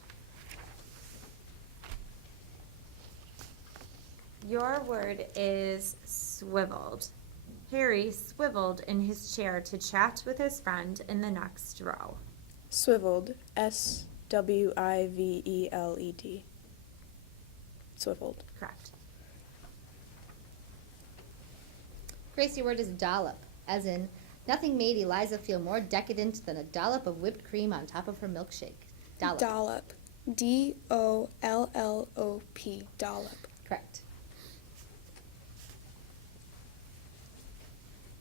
Your word is swiveled. Harry swiveled in his chair to chat with his friend in the next row. Swiveled. SWIVELED. Swiveled. Correct. Grace, your word is dollop, as in nothing made Eliza feel more decadent than a dollop of whipped cream on top of her milkshake. Dollop. Dollop. DOLLOP. Dollop. Correct.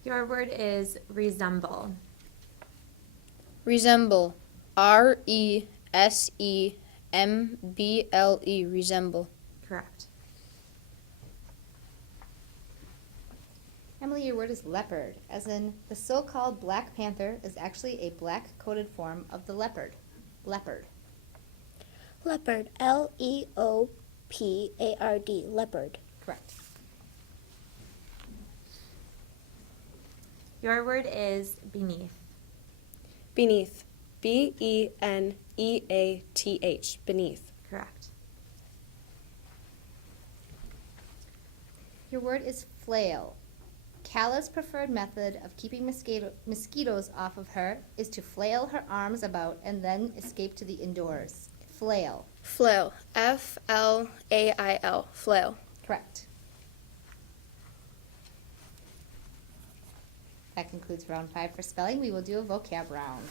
Your word is resemble. Resemble. RESEMBLE. Resemble. Correct. Emily, your word is leopard, as in the so-called Black Panther is actually a black-coated form of the leopard. Leopard. Leopard. LEOPARD. Leopard. Correct. Your word is beneath. Beneath. B-E-N-E-A-T-H. Beneath. Correct. Your word is flail. Calla's preferred method of keeping mosquitoes off of her is to flail her arms about and then escape to the indoors. Flail. Flail. F-L-A-I-L. Flail. Correct. That concludes round 5 for spelling. We will do a vocab round.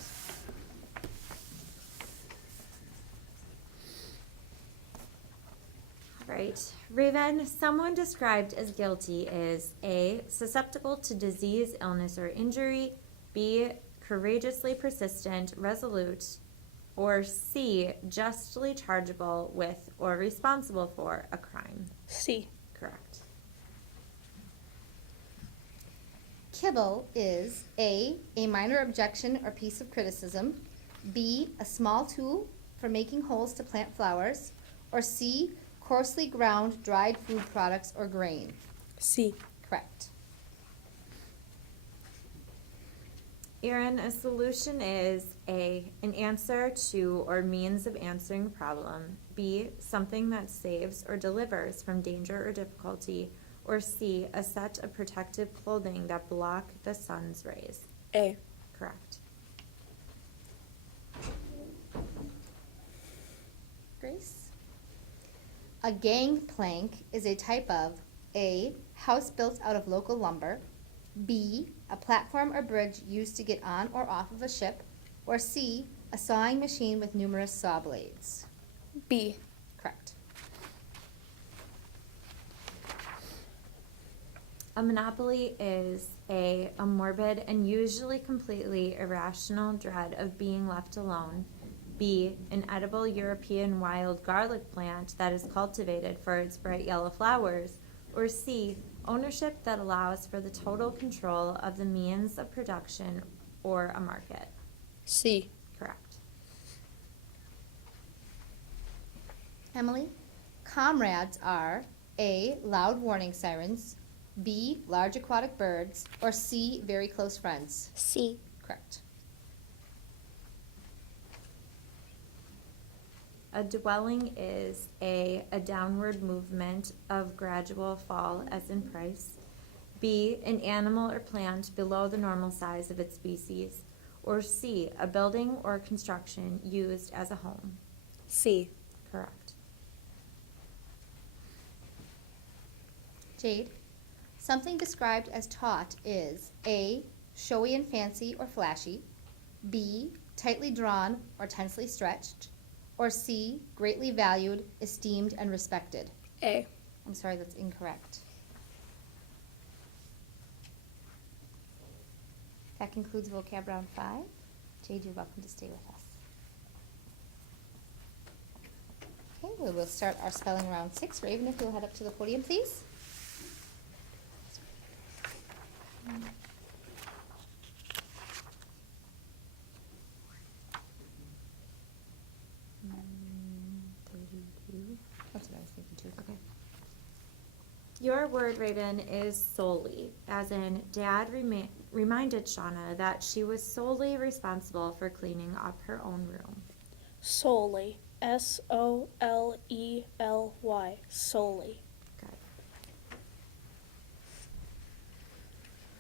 All right. Raven, someone described as guilty is A, susceptible to disease, illness, or injury, B, courageously persistent, resolute, or C, justly chargeable with or responsible for a crime. C. Correct. Kibble is A minor objection or piece of criticism, B, a small tool for making holes to plant flowers, or C, coarsely ground dried food products or grain. C. Correct. Erin, a solution is A, an answer to or means of answering a problem, B, something that saves or delivers from danger or difficulty, or C, a set of protective clothing that block the sun's rays. A. Correct. Grace? A gangplank is a type of A, house built out of local lumber, B, a platform or bridge used to get on or off of a ship, or C, a sawing machine with numerous saw blades. B. Correct. A monopoly is A, a morbid and usually completely irrational dread of being left alone, B, an edible European wild garlic plant that is cultivated for its bright yellow flowers, or C, ownership that allows for the total control of the means of production or a market. C. Correct. Emily? Comrades are A, loud warning sirens, B, large aquatic birds, or C, very close friends. C. Correct. A dwelling is A, downward movement of gradual fall as in price, B, an animal or plant below the normal size of its species, or C, a building or construction used as a home. C. Correct. Jade? Something described as taut is A, showy and fancy or flashy, B, tightly drawn or tensely stretched, or C, greatly valued, esteemed, and respected. A. I'm sorry, that's incorrect. That concludes vocab round 5. Jade, you're welcome to stay with us. Okay, we will start our spelling round 6. Raven, if you'll head up to the podium, please. That's what I was thinking too. Okay. Your word, Raven, is solely, as in Dad reminded Shauna that she was solely responsible for cleaning up her own room. Solely. S-O-L-E-L-Y. Solely. Good.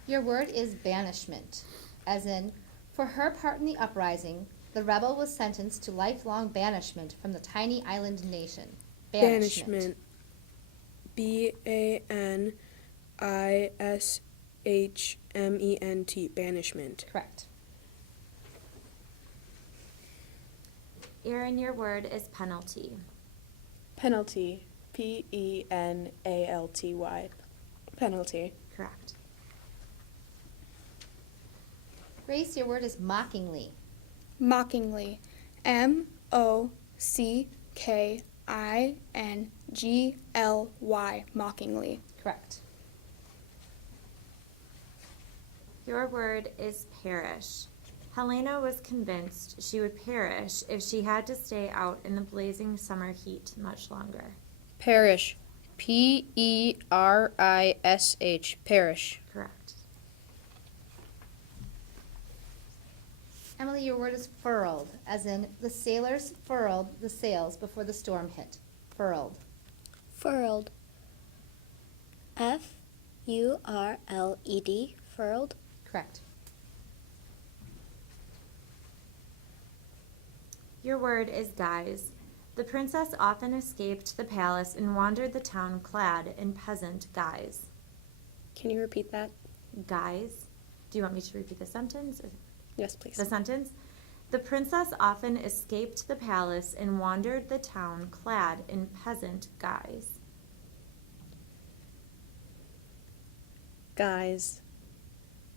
Your word is banishment, as in, for her part in the uprising, the rebel was sentenced to lifelong banishment from the tiny island nation. Banishment. B-A-N-I-S-H-M-E-N-T. Banishment. Correct. Erin, your word is penalty. Penalty. P-E-N-A-L-T-Y. Penalty. Correct. Grace, your word is mockingly. Mockingly. M-O-C-K-I-N-G-L-Y. Mockingly. Correct. Your word is perish. Helena was convinced she would perish if she had to stay out in the blazing summer heat much longer. Parish. P-E-R-I-S-H. Parish. Correct. Emily, your word is furled, as in the sailors furled the sails before the storm hit. Furled. Furled. F-U-R-L-E-D. Furled. Correct. Your word is guise. The princess often escaped the palace and wandered the town clad in peasant guise. Can you repeat that? Guise. Do you want me to repeat the sentence? Yes, please. The sentence? The princess often escaped the palace and wandered the town clad in peasant guise. Guys.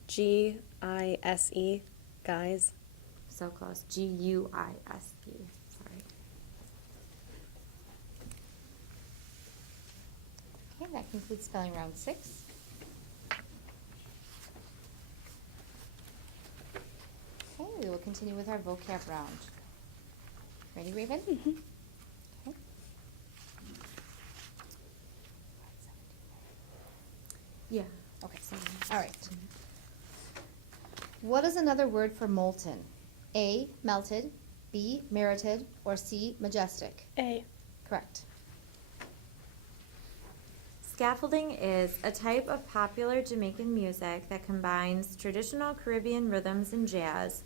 G-I-S-E. Guys. So close. G-U-I-S-E. Sorry. Okay, that concludes spelling round 6. Okay, we will continue with our vocab round. Ready, Raven? Mm-hmm. Okay. Yeah. Okay, all right. What is another word for molten? A, melted, B, merited, or C, majestic? A. Correct. Scaffolding is a type of popular Jamaican music that combines traditional Caribbean rhythms and jazz.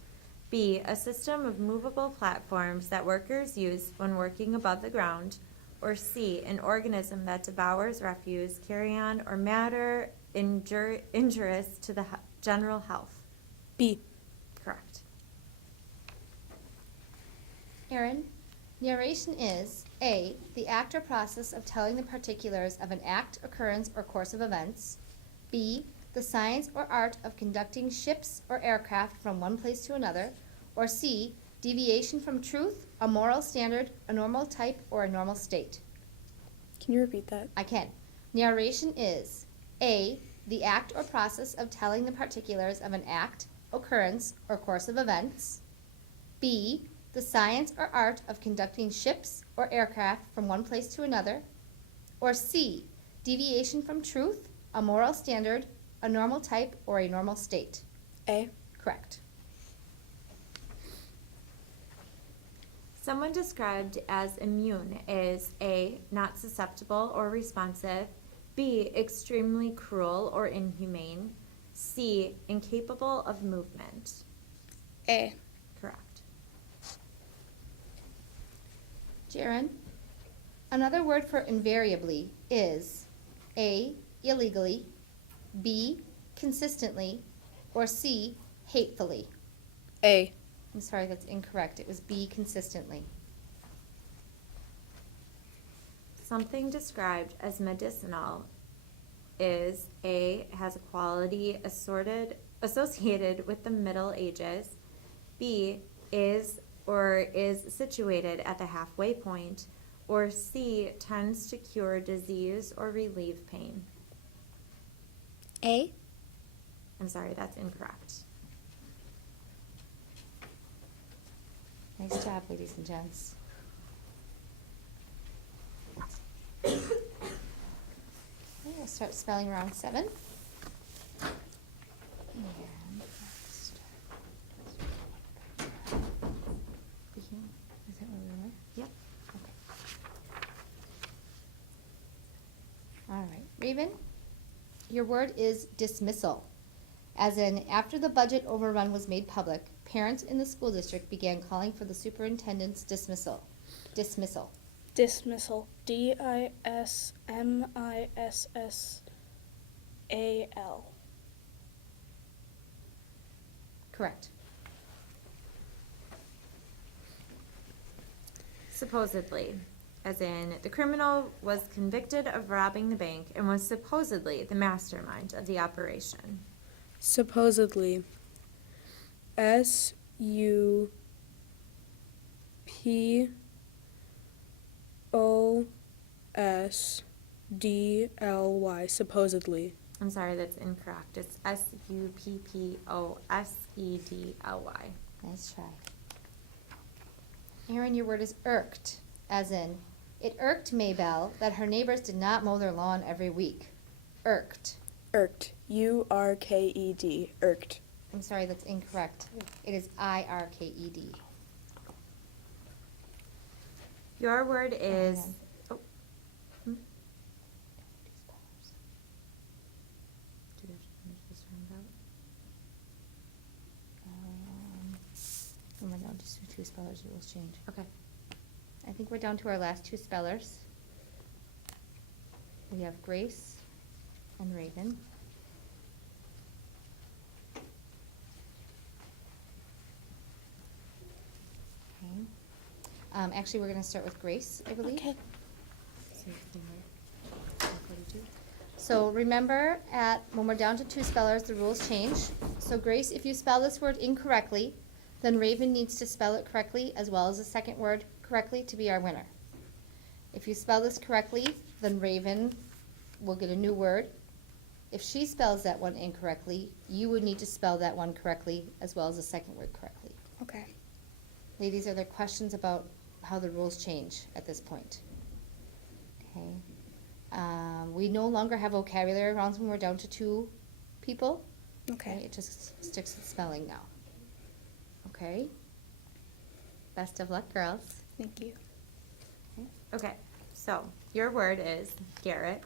B, a system of movable platforms that workers use when working above the ground. Or C, an organism that devours refuse, carrion, or matter injurious to the general health. B. Correct. Aaron, narration is A, the act or process of telling the particulars of an act, occurrence, or course of events. B, the science or art of conducting ships or aircraft from one place to another. Or C, deviation from truth, a moral standard, a normal type, or a normal state. Can you repeat that? I can. Narration is A, the act or process of telling the particulars of an act, occurrence, or course of events. B, the science or art of conducting ships or aircraft from one place to another. Or C, deviation from truth, a moral standard, a normal type, or a normal state. A. Correct. Someone described as immune is A, not susceptible or responsive, B, extremely cruel or inhumane, C, incapable of movement. A. Correct. Jaren, another word for invariably is A, illegally, B, consistently, or C, hatefully. A. I'm sorry, that's incorrect. It was B, consistently. Something described as medicinal is A, has a quality associated with the Middle Ages, B, is or is situated at the halfway point, or C, tends to cure disease or relieve pain. A. I'm sorry, that's incorrect. Nice job, ladies and gents. Okay, we'll start spelling round 7. And let's start. Is that where we were? Yep. Okay. All right, Raven, your word is dismissal. As in, after the budget overrun was made public, parents in the school district began calling for the superintendent's dismissal. Dismissal. Dismissal. D-I-S-M-I-S-S-A-L. Correct. Supposedly, as in, the criminal was convicted of robbing the bank and was supposedly the mastermind of the operation. Supposedly. S-U-P-P-O-S-D-L-Y. Supposedly. I'm sorry, that's incorrect. It's S-U-P-P-O-S-E-D-L-Y. Nice try. Aaron, your word is irked, as in, it irked Maybelle that her neighbors did not mow their lawn every week. Irked. Irked. U-R-K-E-D. Irked. I'm sorry, that's incorrect. It is IRKED. Your word is, Hang oh. Hmm? Do we have to finish this roundabout? And we're down to two spellers, rules change. Okay. I think we're down to our last two spellers. We have Grace and Raven. Okay. Actually, we're gonna start with Grace, I believe. Okay. So remember, when we're down to two spellers, the rules change. So Grace, if you spell this word incorrectly, then Raven needs to spell it correctly as well as the second word correctly to be our winner. If you spell this correctly, then Raven will get a new word. If she spells that one incorrectly, you would need to spell that one correctly as well as the second word correctly. Okay. Ladies, are there questions about how the rules change at this point? Okay. We no longer have vocabulary rounds when we're down to two people. Okay. It just sticks to spelling now. Okay? Best of luck, girls. Thank you. Okay, so your word is Garrett,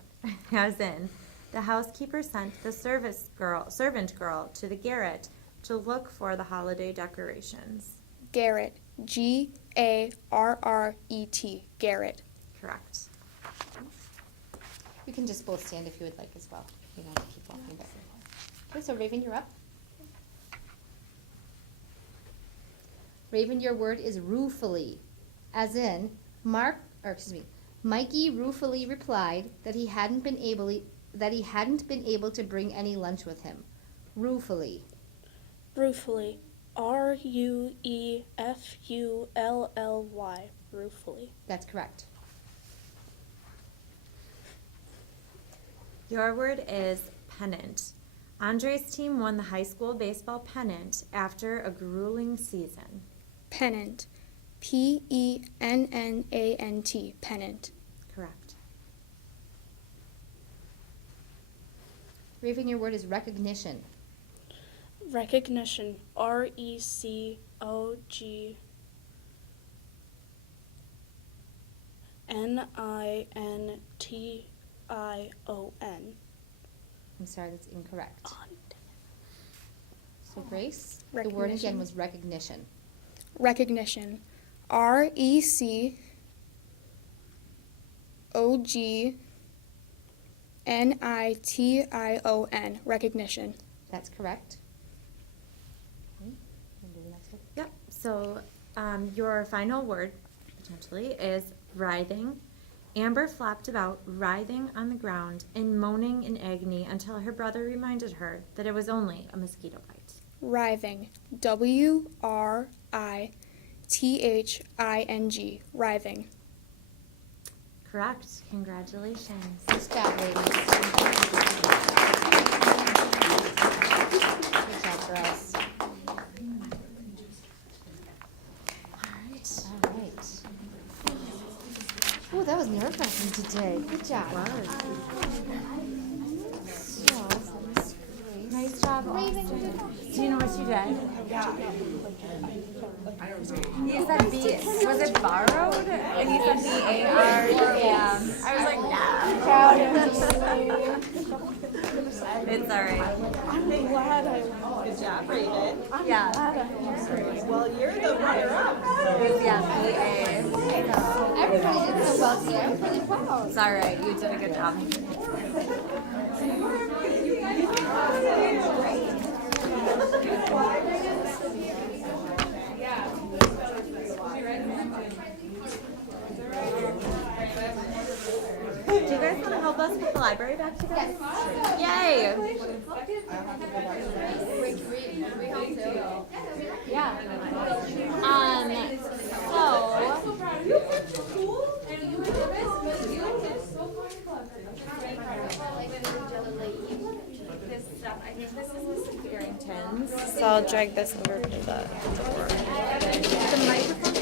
as in the housekeeper sent the servant girl to the garret to look for the holiday decorations. Garret. Garret. Garret. Correct. You can just both stand if you would like as well. You don't have to keep walking back and forth. Okay, so Raven, you're up. Raven, your word is ruefully, as in Mikey ruefully replied that he hadn't been able to bring any lunch with him. Ruefully. Ruefully. Ruefully. Ruefully. That's correct. Your word is pennant. Andre's team won the high school baseball pennant after a grueling season. Pennant. Pennant. Pennant. Correct. Raven, your word is recognition. Recognition. RECognition. I'm sorry, that's incorrect. So Grace, the word Recognition. again was recognition. Recognition. RECognition. Recognition. That's correct. Okay, we'll do the next one. Yep, so your final word, potentially, is writhing. Amber flopped about, writhing on the ground and moaning in agony until her brother reminded her that it was only a mosquito bite. Writhing. WRITHING. Writhing. Correct. Congratulations. Nice job, ladies. Good job, girls. All right. Oh, that was nerve-wracking today. Good job. So, Nice job. Raven, Do you know what she did? You said B. Was it borrowed? And you said BAR. Yeah. I was like, nah. It's all right. I'm glad I won. Good job, Raven. Yeah. Well, you're the runner-up. Yeah, everybody did so well today. I'm really proud. It's all right. You did a good job. Do you guys want to help us put the library back together? Yay! Yeah. So I'll drag this over to the door. The microphone.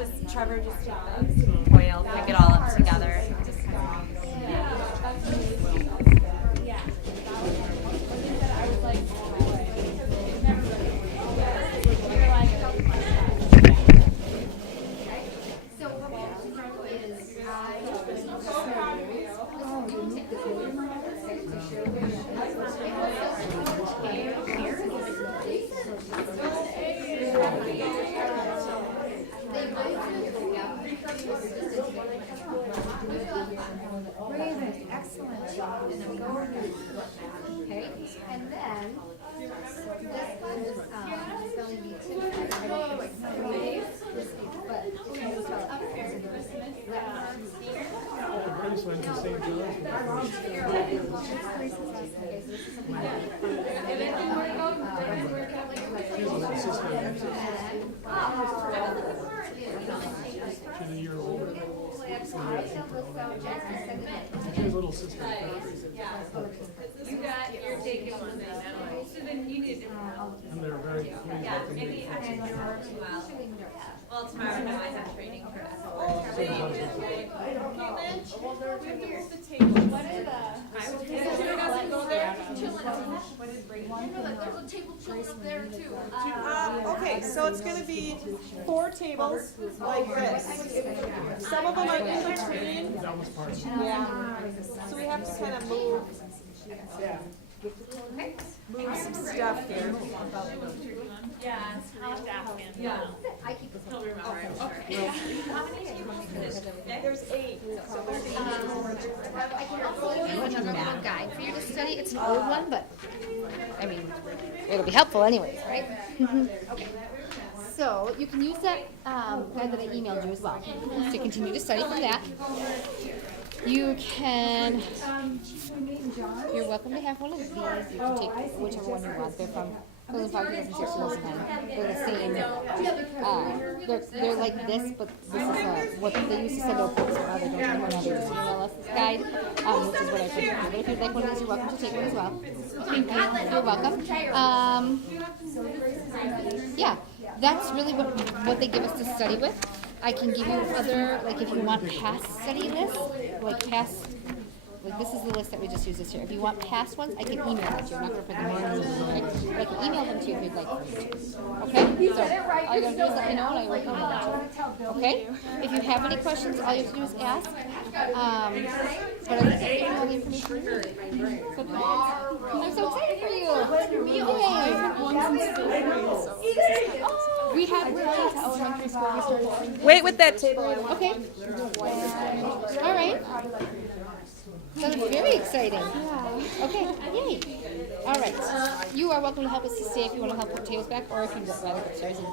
just, Trevor, just take the foil, pick it all up together. Excellent job. Okay, and then this one is spelling bee too. She's a year older. She's a little sister. You got your taking one thing now. So then you need to. And they're very pleased with the Maybe I should go well, tomorrow no, I have training for that. Okay, so it's gonna be 4 tables like this. Some of them are in between. that was part of it. Yeah. So we have to kind of move some stuff here. Yeah, yeah. I keep this one. He'll remember, I'm sure. There's 8. So there's 8. I can also give you another little guide for you to study. It's an old one, but I mean, it'll be helpful anyways, right? Okay. So you can use that guide that I emailed you as well to continue to study from that. You can, you're welcome to have one of these. You can take whichever one you want. They're from 2005, 2006, 2009. They're the same. They're like this, but this is what they used to send out books for. They don't anymore now. They just email us this guide, which is what I put here. But if you'd like one of these, you're welcome to take one as well. You're welcome. Yeah, that's really what they give us to study with. I can give you other, like if you want past study lists, like past, like this is the list that we just used this year. If you want past ones, I can email them to you. I'm not going to print them on, right? But I can email them to you if you'd like for me to. Okay? So all you have to do is let me know and I will email them to you. Okay? If you have any questions, all you have to do is ask. But I think I gave you all the information you need. So I'm so excited for you. Yay. We have elementary school. We started. Wait with that table. Okay. All right. That's very exciting. Okay. Yay. All right. You are welcome to help us to stay if you want to help put tables back, or if you'd rather go upstairs and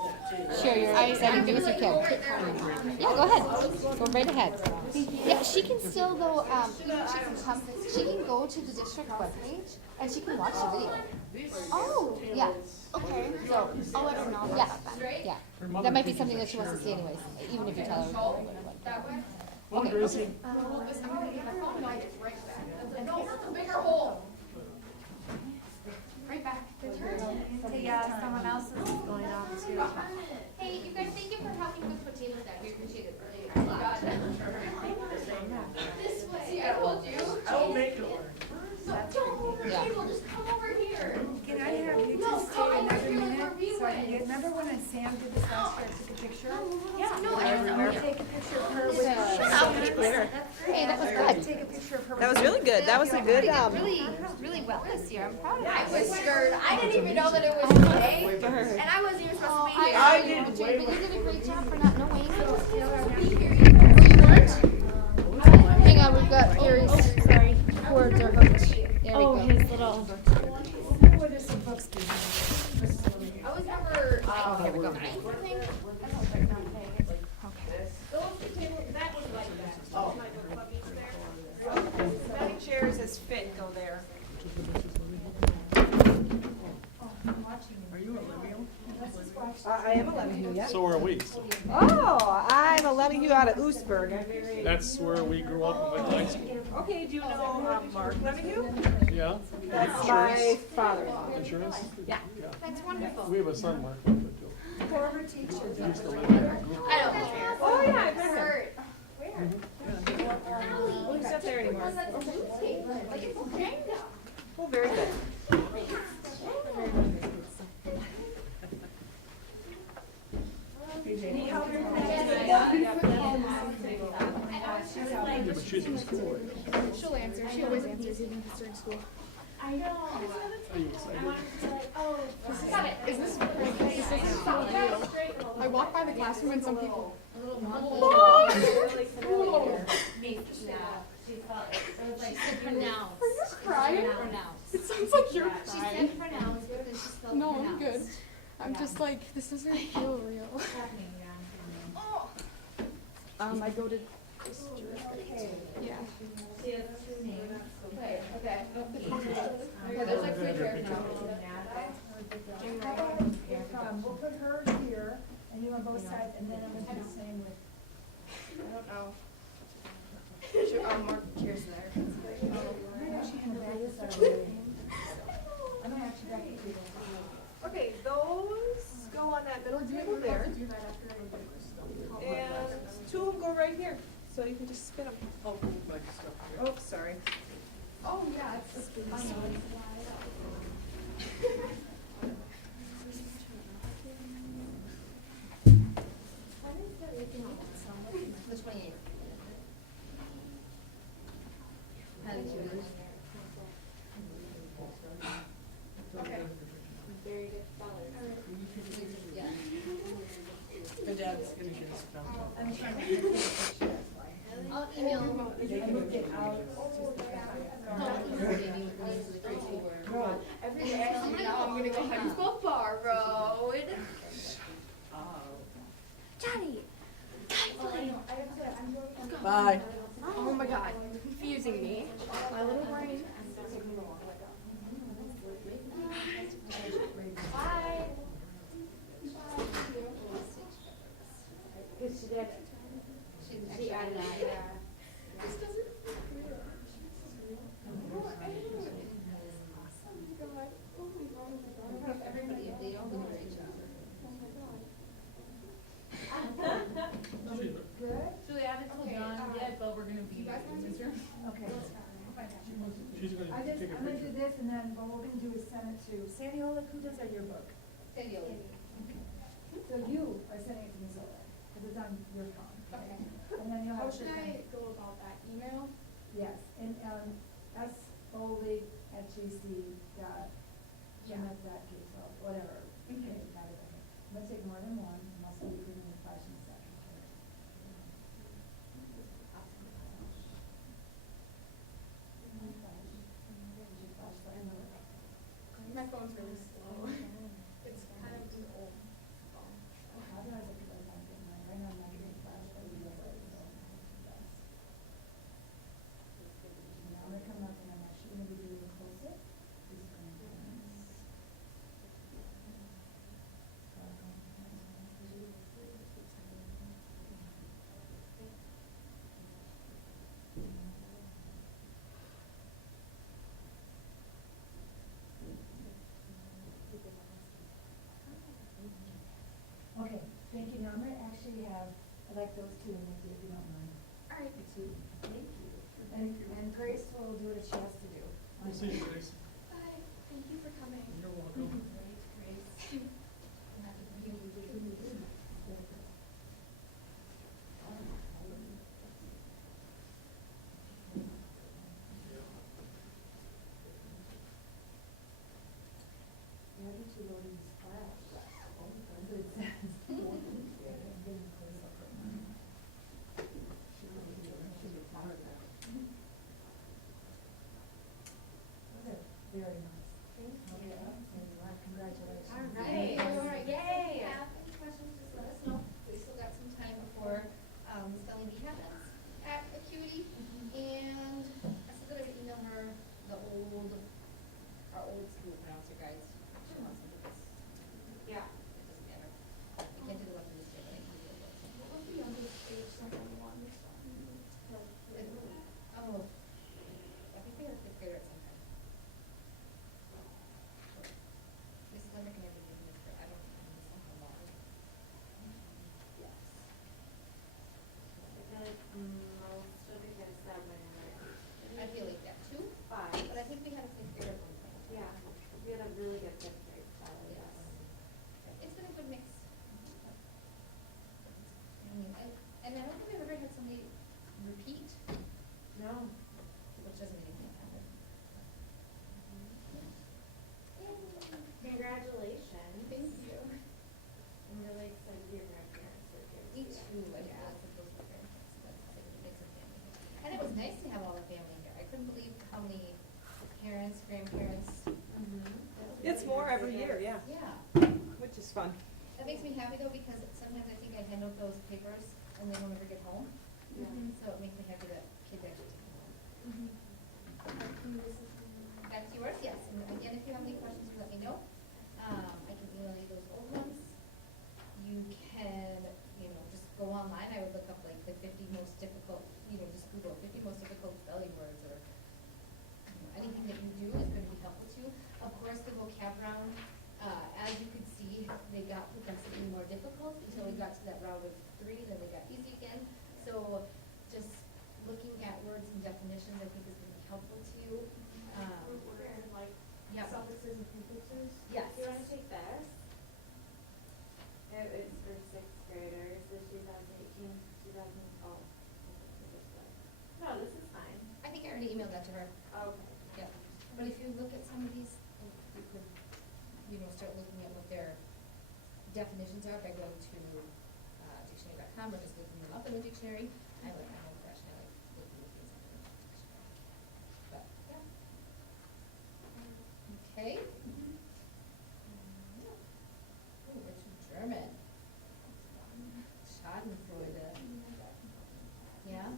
share your exciting news, you can. Yeah, go ahead. Go right ahead. Yeah, she can still go. Even though she can come, she can go to the district webpage and she can watch the video. Oh. Yeah. Okay. So I'll let her know. Yeah. Yeah. That might be something that she wants to see anyways, even if you tell her. Well, Gracie. Right back. Someone else is going on too. Hey, you guys, thank you for helping us put tables down. We appreciate it. This way. I told you. I'll make it work. Don't move your table. Just come over here. Can I have you two stay another minute? So I can get, remember when Sam did this last year, I took a picture? Yeah. No, I Take a picture of her with Hey, that was good. Take a picture of her That was really good. That was a good. Really well this year. I'm proud of you. I was scared. I didn't even know that it was today, and I wasn't even supposed to be here. I did. But you did a great job for not knowing. Oh, you weren't? Hang on, we've got Gary's cords are hooked. There we go. His little. where there's some books. I was never. Here we go. Spelling chairs as fit go there. Are you a Levio? I am a Levy, yeah. So are we. Oh, I'm a Levy out of Oostburg. I'm very. That's where we grew up and went to high school. Okay, do you know Mark Levy? Yeah? That's my father-in-law. Insurance? Yeah. That's wonderful. We have a son, Mark. Levy, too. Okay. former teacher. I don't care. Oh, yeah, I've met him. Hurt. Well, he's not there anymore. Like it's Jenga. Oh, very good. Need help here? But she's in school. She'll answer. She always answers, even if it's during school. I know. Are you excited? Got it. Is this I I walk by the classroom and some people. Pronounce. Are you crying? It sounds like you're She crying. said pronounce because she spelled No, I'm pronounce. good. I'm just like, this doesn't feel real. Oh. I go to, yeah. Okay. Yeah, there's like three chairs now. How about if, we'll put her here, and you on both sides, and then I'm gonna do the same with. I don't know. Should mark chairs there. I'm gonna actually hand it back this way. I'm gonna actually back it to you. Okay, those go on that middle table there. And two of them go right here, so you can just spin them. Oh, like stuff. Oh, sorry. Oh, yeah, it's just. The 28th. Okay. Very good. Yeah. My dad's gonna get us down. I'm trying to take a picture, that's why. I'll email them. I moved it out. Every day, actually, now I'm gonna go home and spell bar road. Johnny! Bye. Oh my god, you're confusing me. My little brain. Bye. She added it. This doesn't. Everybody, if they don't do a great job. Good? Julie, I haven't told John yet, but we're gonna be. You guys want to use Okay. She's gonna I just, take a I'm gonna do picture. this, and then what we're gonna do is send it to Sandy Ola, who does our yearbook? Sandy. So you are sending it to Ms. Ola, because it's on your phone. Okay. And then you'll How have. should to- I go about that? Email? Yes, and, solig@gc.gmail.com, so whatever. Mhm. Okay, got it, okay. I'm gonna take more than one, and I'll see if we can flash in a second. My phone's really slow. It's kind of an old phone. How do I look at that? Right now I'm not getting flash, but we will, so. Now I'm gonna come up and I'm actually gonna be doing a close-up. This is gonna be nice. Okay, thank you. Now I'm gonna actually have, I like those two in there, if you don't mind. All right. The two. Thank you. And Grace will do what she has to do. We'll see you, Grace. Bye. Thank you for coming. You're welcome. Why did you load in this flash? Oh, that's what it says. I'm getting close up right now. Should be proud of that. Okay, very nice. Okay, congratulations. All right. Yay. Have any questions grandparents. It's more every year, yeah, Yeah. which is fun. That makes me happy though, because sometimes I think I hand out those papers and they don't ever get home. So it makes me happy that kids actually take them home. That's yours, yes. And again, if you have any questions, let me know. I can email you those old ones. You can, just go online. I would look up like the 50 most difficult, just Google 50 most difficult spelling words, or anything that you do is going to be helpful to you. Of course, the vocab round, as you could see, they got progressively more difficult until we got to that round of 3, then they got easy again. So just looking at words and definitions, I think is going to be helpful to you. Yeah. Suffixes and prefixes? Yes. Do you want to take this? It is for 6th graders, the 2018, 2000, oh. No, this is fine. I think I already emailed that to her. Okay. Yeah. But if you look at some of these, you could, start looking at what their definitions are by going to dictionary.com or just looking them up in the dictionary. I'm old fashioned, I like looking at things up in the dictionary. But, yeah. Okay. Ooh, it's from German. Schadenfreude. Yeah.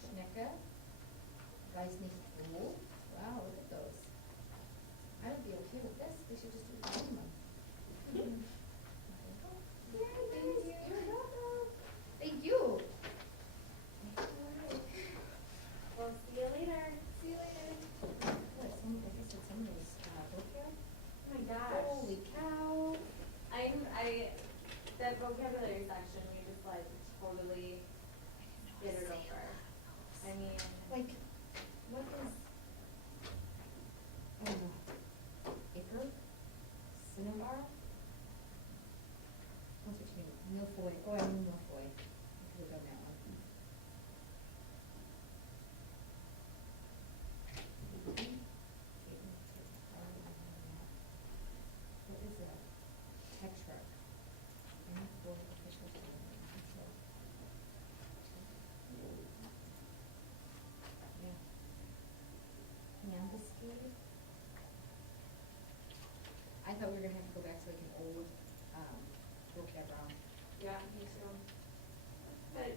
Schnecke. Weiß nicht wo. Wow, look at those. I would be okay with this. They should just do the same one. Thank you. Well, see you later. See you later. What, I guess it's some of those, vocab? Oh my gosh. Holy cow. That vocabulary section, we just like totally get it over. I mean, Like, what is, acre? Cinnabar? What's it mean? Milfoy. Oh, I know milfoy. I could have done that one. What is that? Tetrarch. Milfoy official name. Yeah. Ambuscade. I thought we were gonna have to go back to like an old, vocab round. yeah, me too. But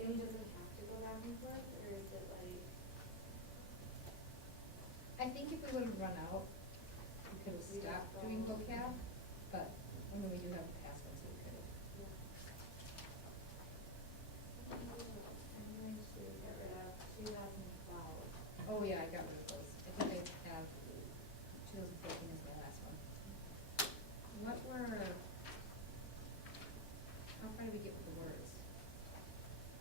Amy doesn't have to go back and forth, or is it like? I think if we would have run out, we could have stopped doing vocab, but, we do have the past ones, so we could have. I'm going to get rid of 2012. Oh, yeah, I got rid of those. I think I have, 2014 is the last one. What were, how far did we get with the words?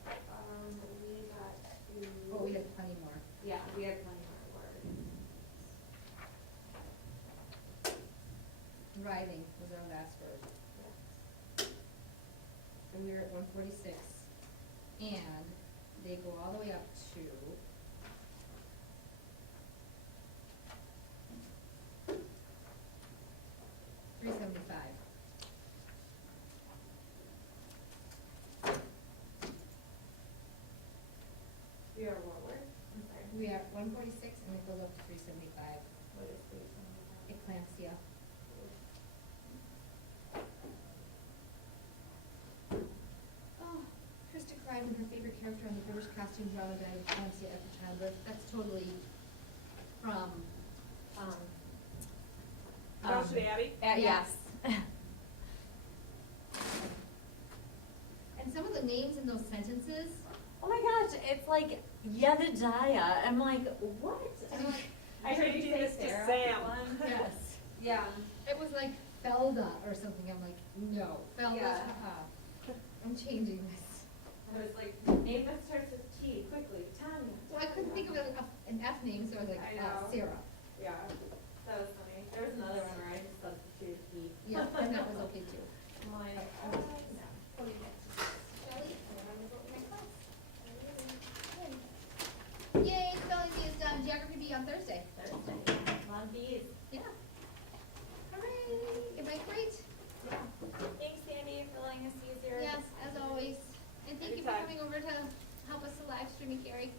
We got to. Oh, we had plenty more. Yeah, we had plenty more words. Writing was our last word. So we were at 146, and they go all the way up to 375. We are what word? I'm sorry. We are at 146, and it goes up to 375. What is 375? Eclampsia. Oh, Krista cried when her favorite character on the British costume drama died of eclampsia after childbirth. That's totally from, Downton Abbey? Yes. and some of the names in those sentences, Oh my gosh, it's like Jedediah. I'm like, what? I'm like, I heard you do this to Sarah Sam. one. yes. Yeah. It was like Felda or something. I'm like, no, Felda. Yeah. I'm changing this. I was like, name that starts with T, quickly, Tanya. Well, I couldn't think of an F name, so I was like, I know. Sarah. Yeah, that was funny. There was another one where I just substituted T. Yeah, and that was okay too. I'm like, What do you think? Shelley, I'm gonna go to my class. Yay, spelling bee is done. Geography bee on Thursday. love these. Yeah. Hooray! Am I great? Thanks, Sandy, for letting us use your. Yes, as always. And thank you for Anytime. coming over to help us live streaming, Gary.